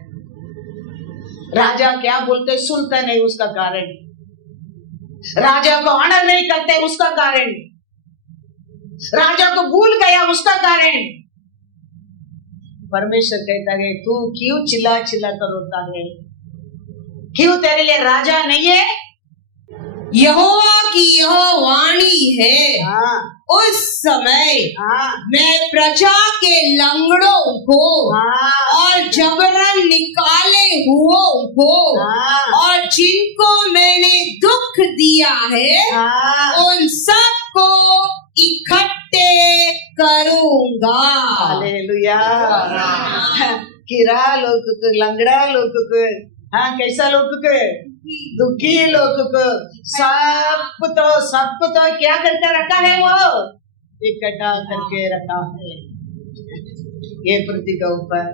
राजा क्या बोलते सुनते नहीं, उसका कारण राजा को ऑनर नहीं करते, उसका कारण राजा को भूल गया, उसका कारण परमेश्वर कहता है तू क्यों चिल्ला चिल्ला कर रोता है, क्यों तेरे लिए राजा नहीं है? यहोवा की यह वाणी है, हाँ, उस समय हाँ, मैं प्रजा के लंगड़ों को हाँ, और जबरन निकाले हुओं को हाँ, और जिनको मैंने दुख दिया है हाँ। उन सबको इकट्ठे करूंगा। हालेलुया। किरा लोग को, लंगड़ा लोग को, हाँ कैसा लोग को, दुखी लोग को, सबको तो क्या करके रखा है, वो इकट्ठा करके रखा है। ये पृथ्वी के ऊपर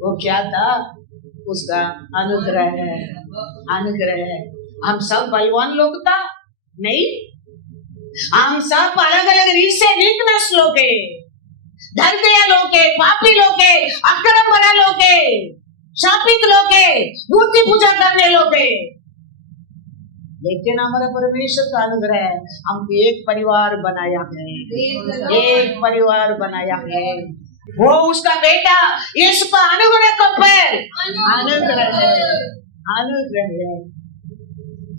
वो क्या था, उसका अनुग्रह है, अनुग्रह है। हम सब बलवान लोग था नहीं, हम सब अलग अलग रीत से वीकनेस लोग है, धर्मिया लोग है, पापी लोग है, अक्रम वाला लोग है, शापित लोग है, मूर्ति पूजा करने लोग है। लेकिन हमारा परमेश्वर का अनुग्रह है, हमको एक परिवार बनाया है, एक परिवार बनाया है। वो उसका बेटा यीशु का अनुग्रह को पर अनुग्रह है, अनुग्रह है।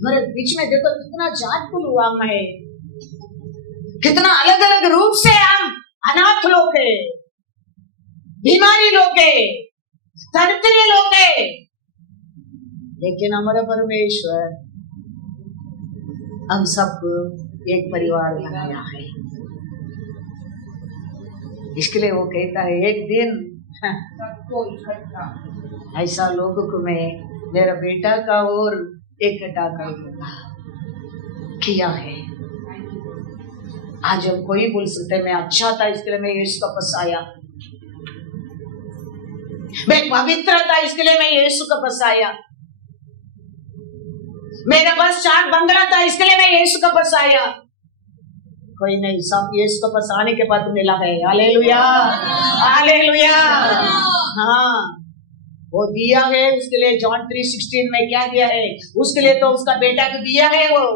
मेरे बीच में देखो कितना जातकुल हुआ है, कितना अलग अलग रूप से हम अनाथ लोग है, बीमारी लोग है, दरिद्र लोग है, लेकिन हमारा परमेश्वर हम सबको एक परिवार बनाया है। इसके लिए वो कहता है एक दिन सबको इकट्ठा ऐसा लोगों को मैं मेरा बेटा का और इकट्ठा करूंगा किया है। आज हम कोई बोल सकते मैं अच्छा था इसके लिए मैं यीशु का पास आया, मैं पवित्र था इसके लिए मैं यीशु का पास आया, मेरा बस 4 बंगला था इसके लिए मैं यीशु का पास आया। कोई नहीं, सब यीशु का पास आने के बाद मिला है। Hallelujah, hallelujah. हाँ, वो दिया है उसके लिए। जॉन 3:16 में क्या दिया है उसके लिए, तो उसका बेटा को दिया है वो,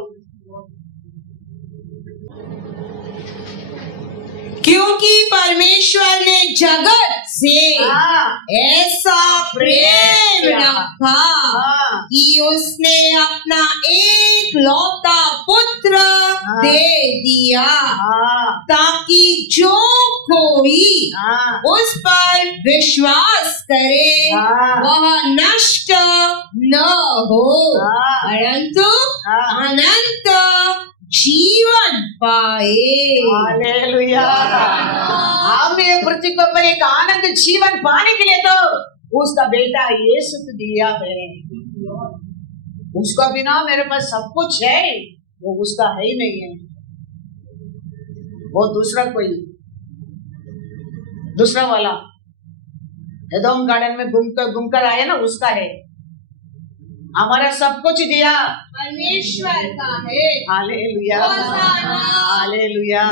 क्योंकि परमेश्वर ने जगत से ऐसा प्रेम रखा कि उसने अपना एक लौता पुत्र दे दिया, ताकि जो कोई उस पर विश्वास करे वह नष्ट न हो परंतु अनंत जीवन पाए। हालेलुया। हम ये पृथ्वी पर एक आनंद जीवन पाने के लिए तो उसका बेटा यीशु को दिया है। उसका बिना मेरे पास सब कुछ है, वो उसका है ही नहीं है, वो दूसरा कोई दूसरा वाला एदोम गार्डन में घूमकर आए ना, उसका है। हमारा सब कुछ दिया परमेश्वर का है। Hallelujah, hallelujah.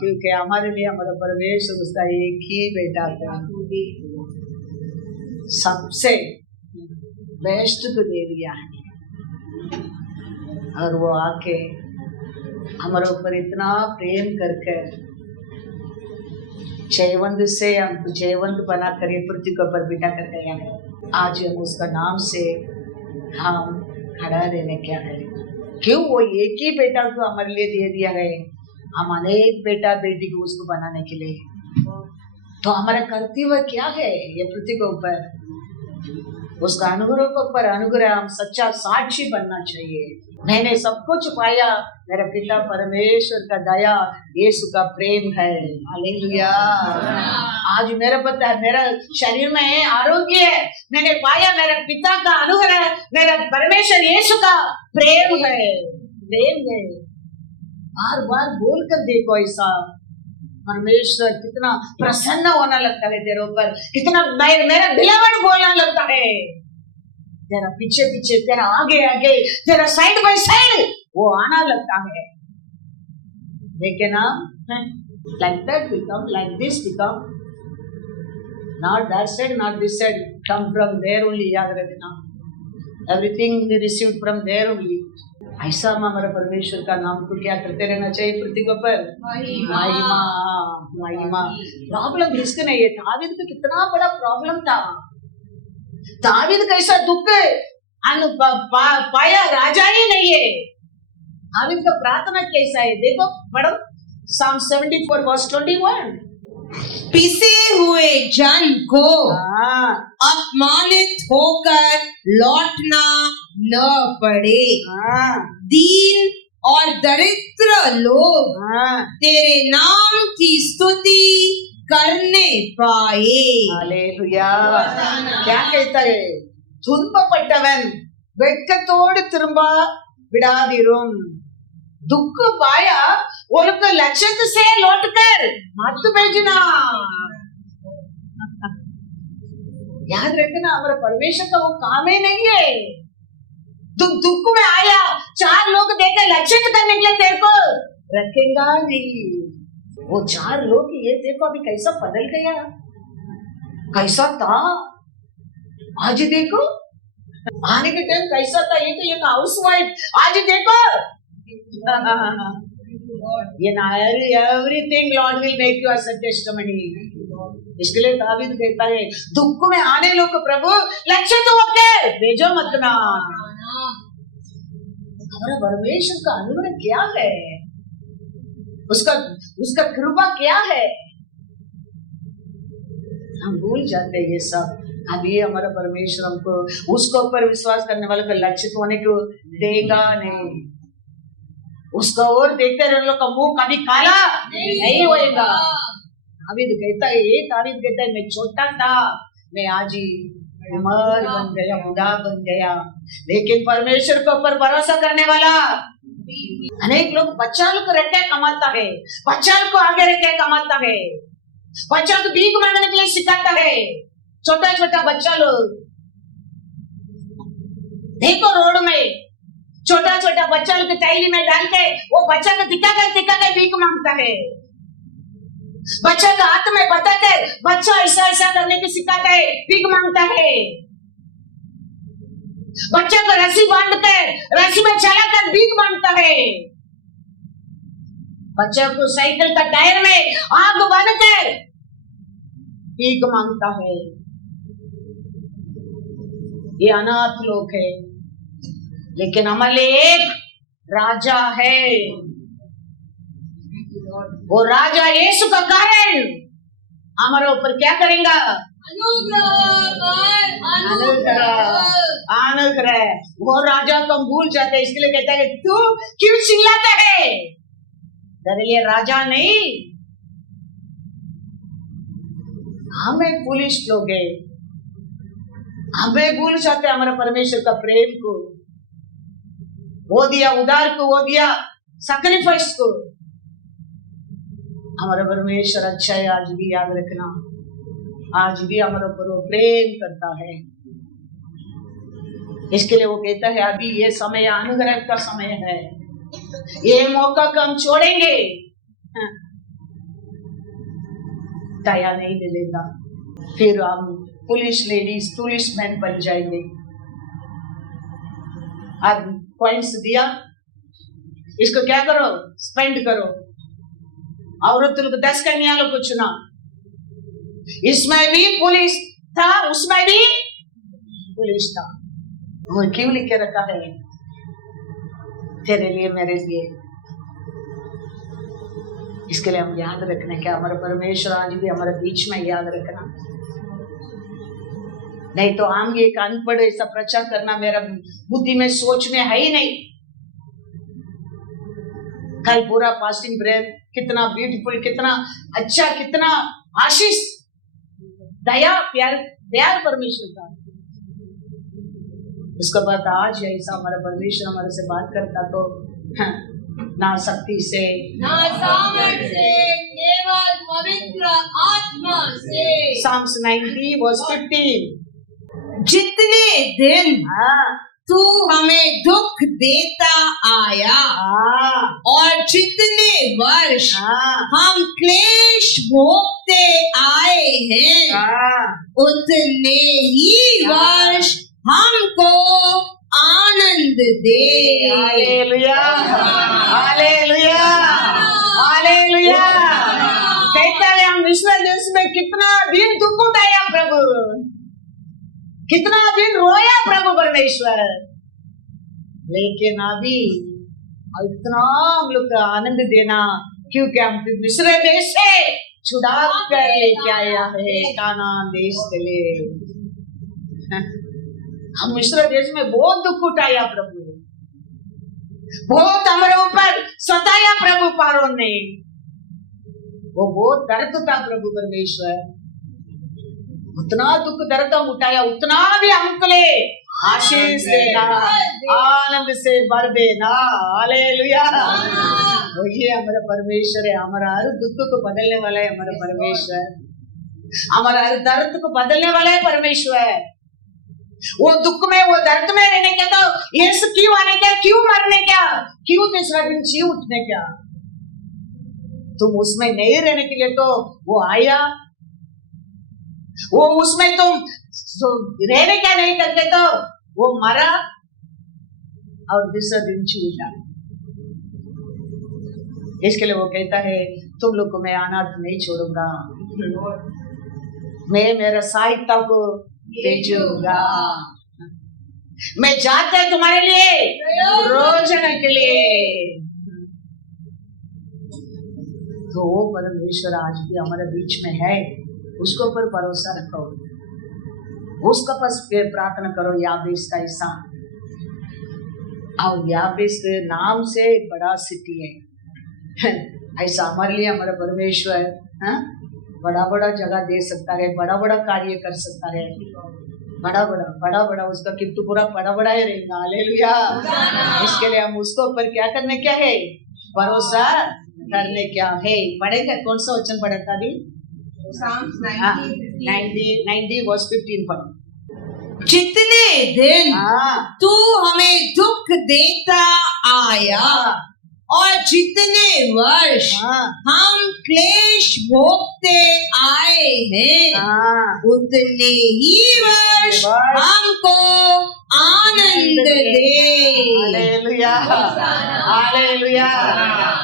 क्योंकि हमारे लिए हमारा परमेश्वर उसका एक ही बेटा था, सबसे बेस्ट को दे दिया है। और वो आके हमारे ऊपर इतना प्रेम करके जयवंत से हमको जयवंत बना कर पृथ्वी के ऊपर बिठा कर गया है। आज हम उसका नाम से हम खड़ा रहने क्या है, क्यों वो एक ही बेटा को हमारे लिए दे दिया है, हम अनेक बेटा बेटी को उसको बनाने के लिए। तो हमारा कर्तव्य क्या है ये पृथ्वी के ऊपर, उसका अनुग्रह के ऊपर अनुग्रह हम सच्चा साक्षी बनना चाहिए। मैंने सब कुछ पाया, मेरा पिता परमेश्वर का दया, यीशु का प्रेम है। हालेलुया। आज मेरा पता है, मेरा शरीर में आरोग्य है, मैंने पाया मेरा पिता का अनुग्रह, मेरा परमेश्वर यीशु का प्रेम है, प्रेम है। बार बार बोल कर देखो, ऐसा परमेश्वर कितना प्रसन्न होना लगता है तेरे ऊपर, कितना मेरा बिलावट बोलना लगता है, तेरा पीछे पीछे, तेरा आगे आगे, तेरा साइड बाय साइड वो आना लगता है। लेकिन like that become, like this become, not that side, not this side, come from there only, याद रखना। Everything we received from there only. ऐसा हम हमारे परमेश्वर का नाम को क्या करते रहना चाहिए पृथ्वी के ऊपर? महिमा महिमा। प्रॉब्लम रिस्क नहीं है। दावीद का कितना बड़ा प्रॉब्लम था। दावीद कैसा दुख पाया राजा ही नहीं है। दावीद का प्रार्थना कैसा है देखो, पढ़ो Psalm 74 verse 21। पिसे हुए जन को अपमानित होकर लौटना न पड़े। दीन और दरिद्र लोग तेरे नाम की स्तुति करने पाए। हालेलुया। क्या कहता है? துன்பப்பட்டவன் வெட்கத்தோடு திரும்ப விடாதிரும்। दुख पाया और उसको लक्षित से लौट कर मत भेजना। याद रखना हमारा परमेश्वर का वो काम ही नहीं है। तुम दुख में आया, चार लोग देखे लक्षित करने के लिए तेरे को रखेगा नहीं। वो चार लोग ये देखो अभी कैसा बदल गया, कैसा था आज देखो, आने के टाइम कैसा था। ये तो एक हाउस वाइफ, आज देखो ये ना everything Lord will make you as a testimony. इसके लिए दावीद कहता है दुख में आने लोग प्रभु लक्षित होकर भेजो मत ना। हमारा परमेश्वर का अनुग्रह क्या है, उसका कृपा क्या है, हम भूल जाते हैं ये सब। अभी हमारा परमेश्वर हमको उसके ऊपर विश्वास करने वाले को लक्षित होने को देगा नहीं। उसका और देखते रहने लोग का मुंह कभी काला नहीं होएगा। दावीद कहता है मैं छोटा था, मैं आज ही अमर बन गया, बुढ़ा बन गया। लेकिन परमेश्वर के ऊपर भरोसा करने वाला, अनेक लोग बच्चा को रख के कमाता है, बच्चा को आगे रख के कमाता है, बच्चा को भीख मांगने के लिए सिखाता है। छोटा छोटा बच्चा लोग देखो रोड में छोटा छोटा बच्चा लोग थैली में डाल के वो बच्चा को दिखा कर भीख मांगता है। बच्चा का हाथ में बता कर बच्चा ऐसा ऐसा करने की सिखाता है, भीख मांगता है। बच्चा को रस्सी बांध कर रस्सी में चला कर भीख मांगता है। बच्चा को साइकिल का टायर में आग बांध कर भीख मांगता है। ये अनाथ लोग है, लेकिन हमारे एक राजा है। वो राजा यीशु का कारण हमारे ऊपर क्या करेगा? अनुग्रह। वो राजा को हम भूल जाते हैं, इसके लिए कहता है तू क्यों चिल्लाता है? तेरे लिए राजा नहीं, हमें पुलिस लोग है, हमें भूल जाते हमारे परमेश्वर का प्रेम को। वो दिया उदार को, वो दिया सैक्रिफाइस को। हमारा परमेश्वर अच्छा है, आज भी याद रखना, आज भी हमारे ऊपर वो प्रेम करता है। इसके लिए वो कहता है अभी ये समय अनुग्रह का समय है, ये मौका को हम छोड़ेंगे दया नहीं मिलेगा, फिर हम पुलिस लेडीज पुलिस मैन बन जाएंगे। आज पॉइंट्स दिया, इसको क्या करो? स्पेंड करो। औरतुలకు 10 कन्याओं को चुना, इसमें भी पुलिस था, उसमें भी पुलिस था। वो क्यों लिख के रखा है? तेरे लिए, मेरे लिए। इसके लिए हम याद रखने क्या हमारा परमेश्वर आज भी हमारे बीच में याद रखना। नहीं तो हम एक अनपढ़ ऐसा प्रचार करना मेरा बुद्धि में सोच में है ही नहीं। कल पूरा फास्टिंग ब्रेथ कितना ब्यूटीफुल, कितना अच्छा, कितना आशीष, दया, प्यार परमेश्वर का। उसके बाद आज ऐसा हमारा परमेश्वर हमारे से बात करता तो ना शक्ति से ना सामर्थ से, केवल पवित्र आत्मा से। Psalms 90 verse 15। जितने दिन तू हमें दुख देता आया और जितने वर्ष हम क्लेश भोगते आए हैं, उतने ही वर्ष हमको आनंद दे। Hallelujah, hallelujah, hallelujah. कहता है हम मिस्र देश में कितना दिन दुख उठाया प्रभु, कितना दिन रोया प्रभु परमेश्वर, लेकिन अभी इतना हम लोग का आनंद देना, क्योंकि हम मिस्र देश से छुड़ा कर लेके आया है कानान देश के लिए। हम मिस्र देश में बहुत दुख उठाया प्रभु, बहुत हमारे ऊपर सताया प्रभु पारों ने, वो बहुत दर्द था प्रभु परमेश्वर, उतना दुख दर्द हम उठाया, उतना भी हमको ले आशीष देना, आनंद से भर देना। हालेलुया। तो ये हमारा परमेश्वर है, हमारा हर दुख को बदलने वाला है हमारा परमेश्वर, हमारा हर दर्द को बदलने वाला है परमेश्वर। वो दुख में, वो दर्द में रहने क्या, तो यीशु क्यों आने क्या, क्यों मरने क्या, क्यों तीसरा दिन जी उठने क्या, तुम उसमें नहीं रहने के लिए तो वो आया, वो उसमें तुम रहने क्या नहीं करते तो वो मरा और दूसरा दिन जी उठा। इसके लिए वो कहता है तुम लोग को मैं अनाथ नहीं छोड़ूंगा, मैं मेरा सहायता को भेजूंगा, मैं जाता है तुम्हारे लिए रोजन के लिए। तो वो परमेश्वर आज भी हमारे बीच में है, उसके ऊपर भरोसा रखो, उसका पास प्रार्थना करो। याबेस का ऐसा, और याबेस नाम से एक बड़ा सिटी है, ऐसा हमारे लिए हमारा परमेश्वर बड़ा बड़ा जगह दे सकता है, बड़ा बड़ा कार्य कर सकता है, बड़ा बड़ा उसका किट्टू पूरा बड़ा बड़ा ही रहेगा। हालेलुया। इसके लिए हम उसको ऊपर क्या करने क्या है, भरोसा करने क्या है। पढ़ेगा, कौन सा वचन पढ़ा था अभी, 90 वर्स 15 पढ़ो। जितने दिन तू हमें दुख देता आया और जितने वर्ष हम क्लेश भोगते आए हैं, उतने ही वर्ष हमको आनंद दे। Hallelujah, hallelujah.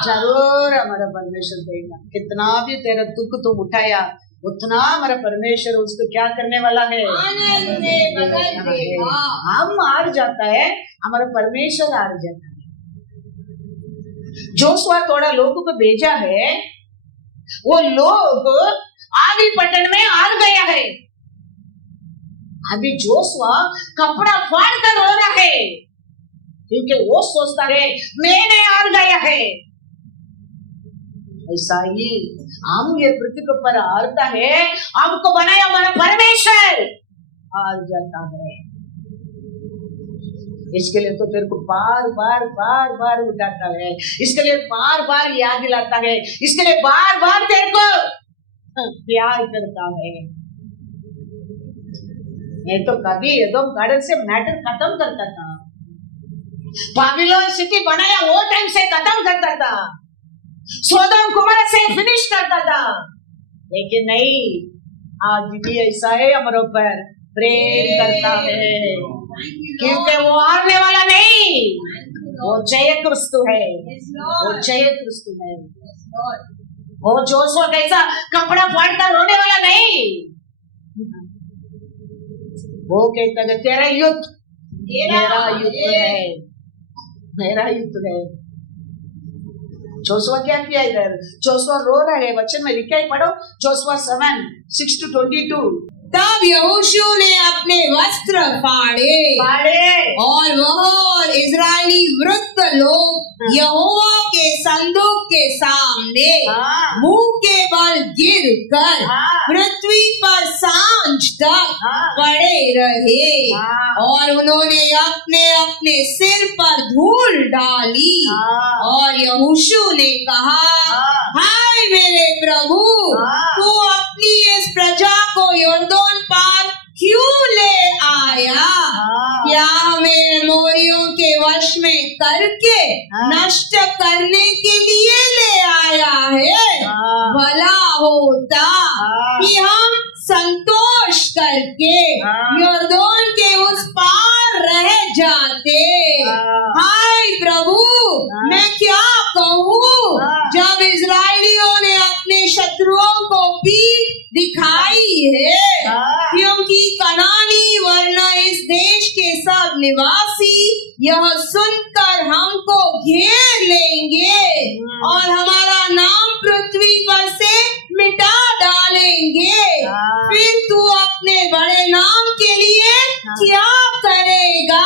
जरूर हमारा परमेश्वर देगा, कितना भी तेरा दुख तुम उठाया उतना हमारा परमेश्वर उसको क्या करने वाला है, आनंद से बदल देगा। हम हार जाता है, हमारा परमेश्वर हार जाता है। जोशुआ थोड़ा लोगों को भेजा है, वो लोग आदि पटन में हार गया है। अभी जोशुआ कपड़ा फाड़ कर रो रहा है, क्योंकि वो सोचता है मैंने हार गया है। ऐसा ही हम ये पृथ्वी के ऊपर हारता है, हमको बनाया हमारा परमेश्वर हार जाता है। इसके लिए तो तेरे को बार बार बार बार उठाता है, इसके लिए बार बार याद दिलाता है, इसके लिए बार बार तेरे को प्यार करता है। नहीं तो कभी एदोम गार्डन से मैटर खत्म करता था, बाबिलोन सिटी बनाया वो टाइम से खत्म करता था, सोदम कुमार से फिनिश करता था, लेकिन नहीं, आज भी ऐसा है हमारे ऊपर प्रेम करता है, क्योंकि वो हारने वाला नहीं, वो जय क्रिस्तु है, वो जय क्रिस्तु है। वो जोशुआ कैसा कपड़ा फाड़कर रोने वाला नहीं, वो कहता है तेरा युद्ध मेरा युद्ध है, मेरा युद्ध है। जोशुआ क्या किया इधर, जोशुआ रो रहा है, वचन में लिखा है, पढ़ो जोशुआ 7:6-22। तब यहोशू ने अपने वस्त्र फाड़े और वह और इजरायली वृद्ध लोग यहोवा के संदूक के सामने मुंह के बल गिर कर पृथ्वी पर सांझ तक पड़े रहे, और उन्होंने अपने अपने सिर पर धूल डाली। और यहोशू ने कहा, हाय मेरे प्रभु, तू अपनी इस प्रजा को यरदन पार क्यों ले आया? क्या हमें अमोरियों के वश में करके नष्ट करने के लिए ले आया है? भला होता कि हम संतोष करके यरदन के उस पार रह रह जाते। हाँ। हाय प्रभु, हाँ। मैं क्या कहूँ हाँ। जब इजरायलियों ने अपने शत्रुओं को पीठ दिखाई है, हाँ। क्योंकि कनानी वरना इस देश के सब निवासी यह सुनकर हमको घेर लेंगे और हमारा नाम पृथ्वी पर से मिटा डालेंगे। हाँ। फिर तू अपने बड़े नाम के लिए क्या करेगा?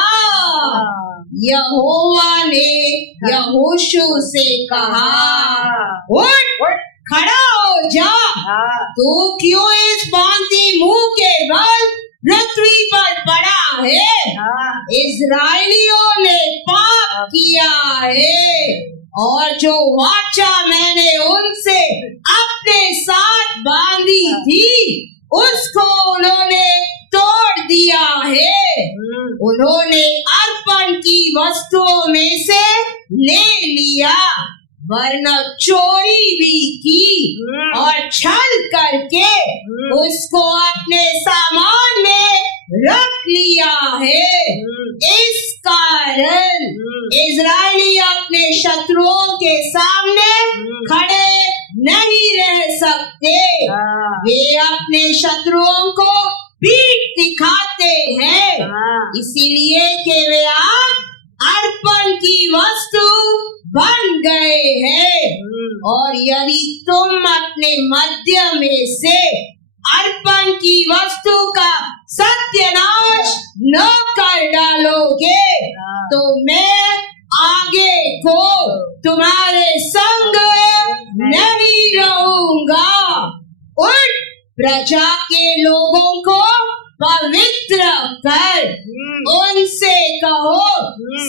यहोवा ने यहोशू से कहा, उठ, खड़ा हो जा। हाँ। तू क्यों इस बांधी मुंह के बल पृथ्वी पर पड़ा है? हाँ। इजरायलियों ने पाप किया है और जो वाचा मैंने उनसे अपने साथ बांधी थी उसको उन्होंने तोड़ दिया है। उन्होंने अर्पण की वस्तुओं में से ले लिया, वरना चोरी भी की और छल करके उसको अपने सामान में रख लिया है। इस कारण इजरायली अपने शत्रुओं के सामने खड़े नहीं रह सकते। वे अपने शत्रुओं को पीठ दिखाते हैं, इसीलिए कि वे अर्पण की वस्तु बन गए हैं। और यदि तुम अपने मध्य में से अर्पण की वस्तु का सत्यानाश न कर डालोगे तो मैं आगे को तुम्हारे संग नहीं रहूंगा। उठ, प्रजा के लोगों को पवित्र कर, उनसे कहो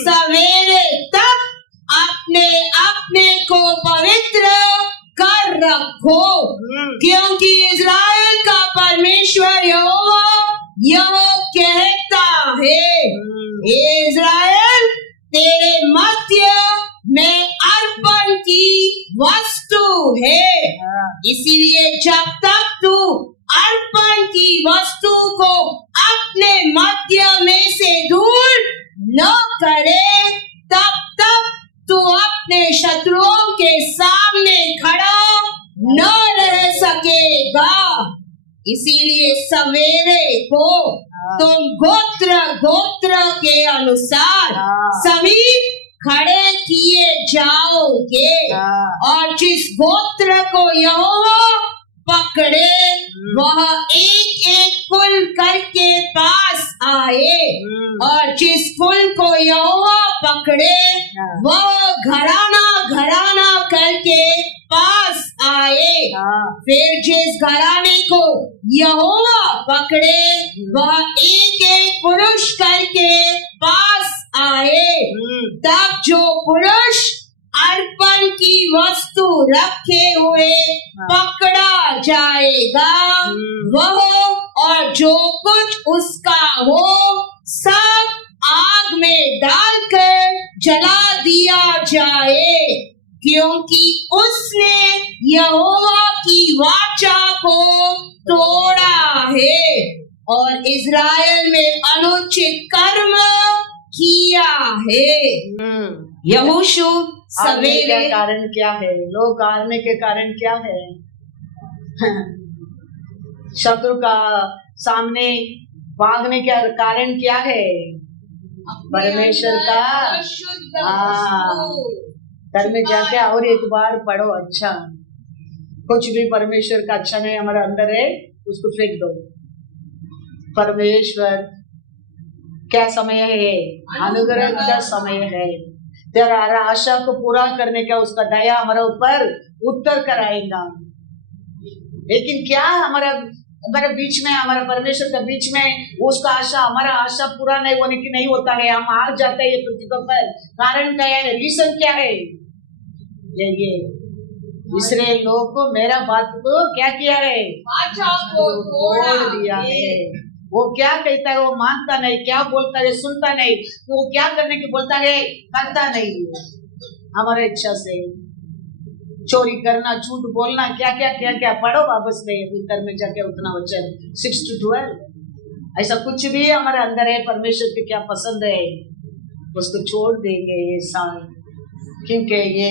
सवेरे तक अपने अपने को पवित्र कर रखो, क्योंकि इजराइल का परमेश्वर यहोवा यह कहता है, इजराइल तेरे मध्य में अर्पण की वस्तु है। इसीलिए जब तक तू अर्पण की वस्तु को अपने मध्य में से दूर न करे, तब तक तू अपने शत्रुओं के सामने खड़ा न रह सकेगा। इसीलिए सवेरे को तुम गोत्र गोत्र के अनुसार समीप खड़े किए जाओगे और जिस गोत्र को यहोवा पकड़े वह एक एक कुल करके पास आए, और जिस कुल को यहोवा पकड़े वह घराना घराना करके पास आए। फिर जिस घराने को यहोवा पकड़े वह एक एक पुरुष करके पास आए। तब जो पुरुष अर्पण की वस्तु रखे हुए पकड़ा जाएगा, वह और जो कुछ उसका हो सब आग में डालकर जला दिया जाए, क्योंकि उसने यहोवा की वाचा को तोड़ा है और इजराइल में अनुचित कर्म किया है। यहोशू सवेरे का कारण क्या है? लोग हारने के कारण क्या है? शत्रु का सामने भागने का कारण क्या है? परमेश्वर का घर में जाके और एक बार पढ़ो। अच्छा, कुछ भी परमेश्वर का अच्छा नहीं हमारे अंदर है उसको फेंक दो। परमेश्वर क्या समय है? अनुग्रह का समय है। तेरा आशा को पूरा करने का उसका दया हमारे ऊपर उत्तर कराएगा। लेकिन क्या हमारे बीच में, हमारा परमेश्वर के बीच में उसका आशा, हमारा आशा पूरा नहीं होने की नहीं होता है। हम हार जाते हैं पृथ्वी पर। कारण क्या है? रीजन क्या है? ये इसराइल लोगों को मेरा बात को क्या किया है? तोड़ दिया है। वो क्या कहता है वो मानता नहीं, क्या बोलता है सुनता नहीं, वो क्या करने की बोलता है करता नहीं। हमारे इच्छा से चोरी करना, झूठ बोलना, क्या क्या क्या क्या पढ़ो वापस में उत्तर में जाके उतना वचन 6 to 12। ऐसा कुछ भी हमारे अंदर है, परमेश्वर को क्या पसंद है उसको छोड़ देंगे ये साल, क्योंकि ये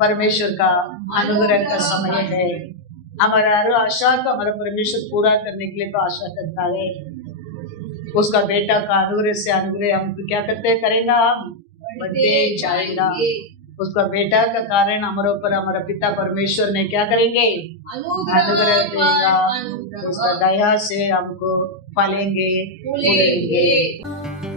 परमेश्वर का अनुग्रह का समय है। हमारा हर आशा को हमारा परमेश्वर पूरा करने के लिए तो आशा करता है। उसका बेटा का अनुग्रह से अनुग्रह हम क्या करते करेंगे, हम बढ़ते जाएगा। उसका बेटा का कारण हमारे ऊपर हमारा पिता परमेश्वर ने क्या करेंगे, अनुग्रह देगा। उसका दया से हमको पालेंगे, फूलेंगे।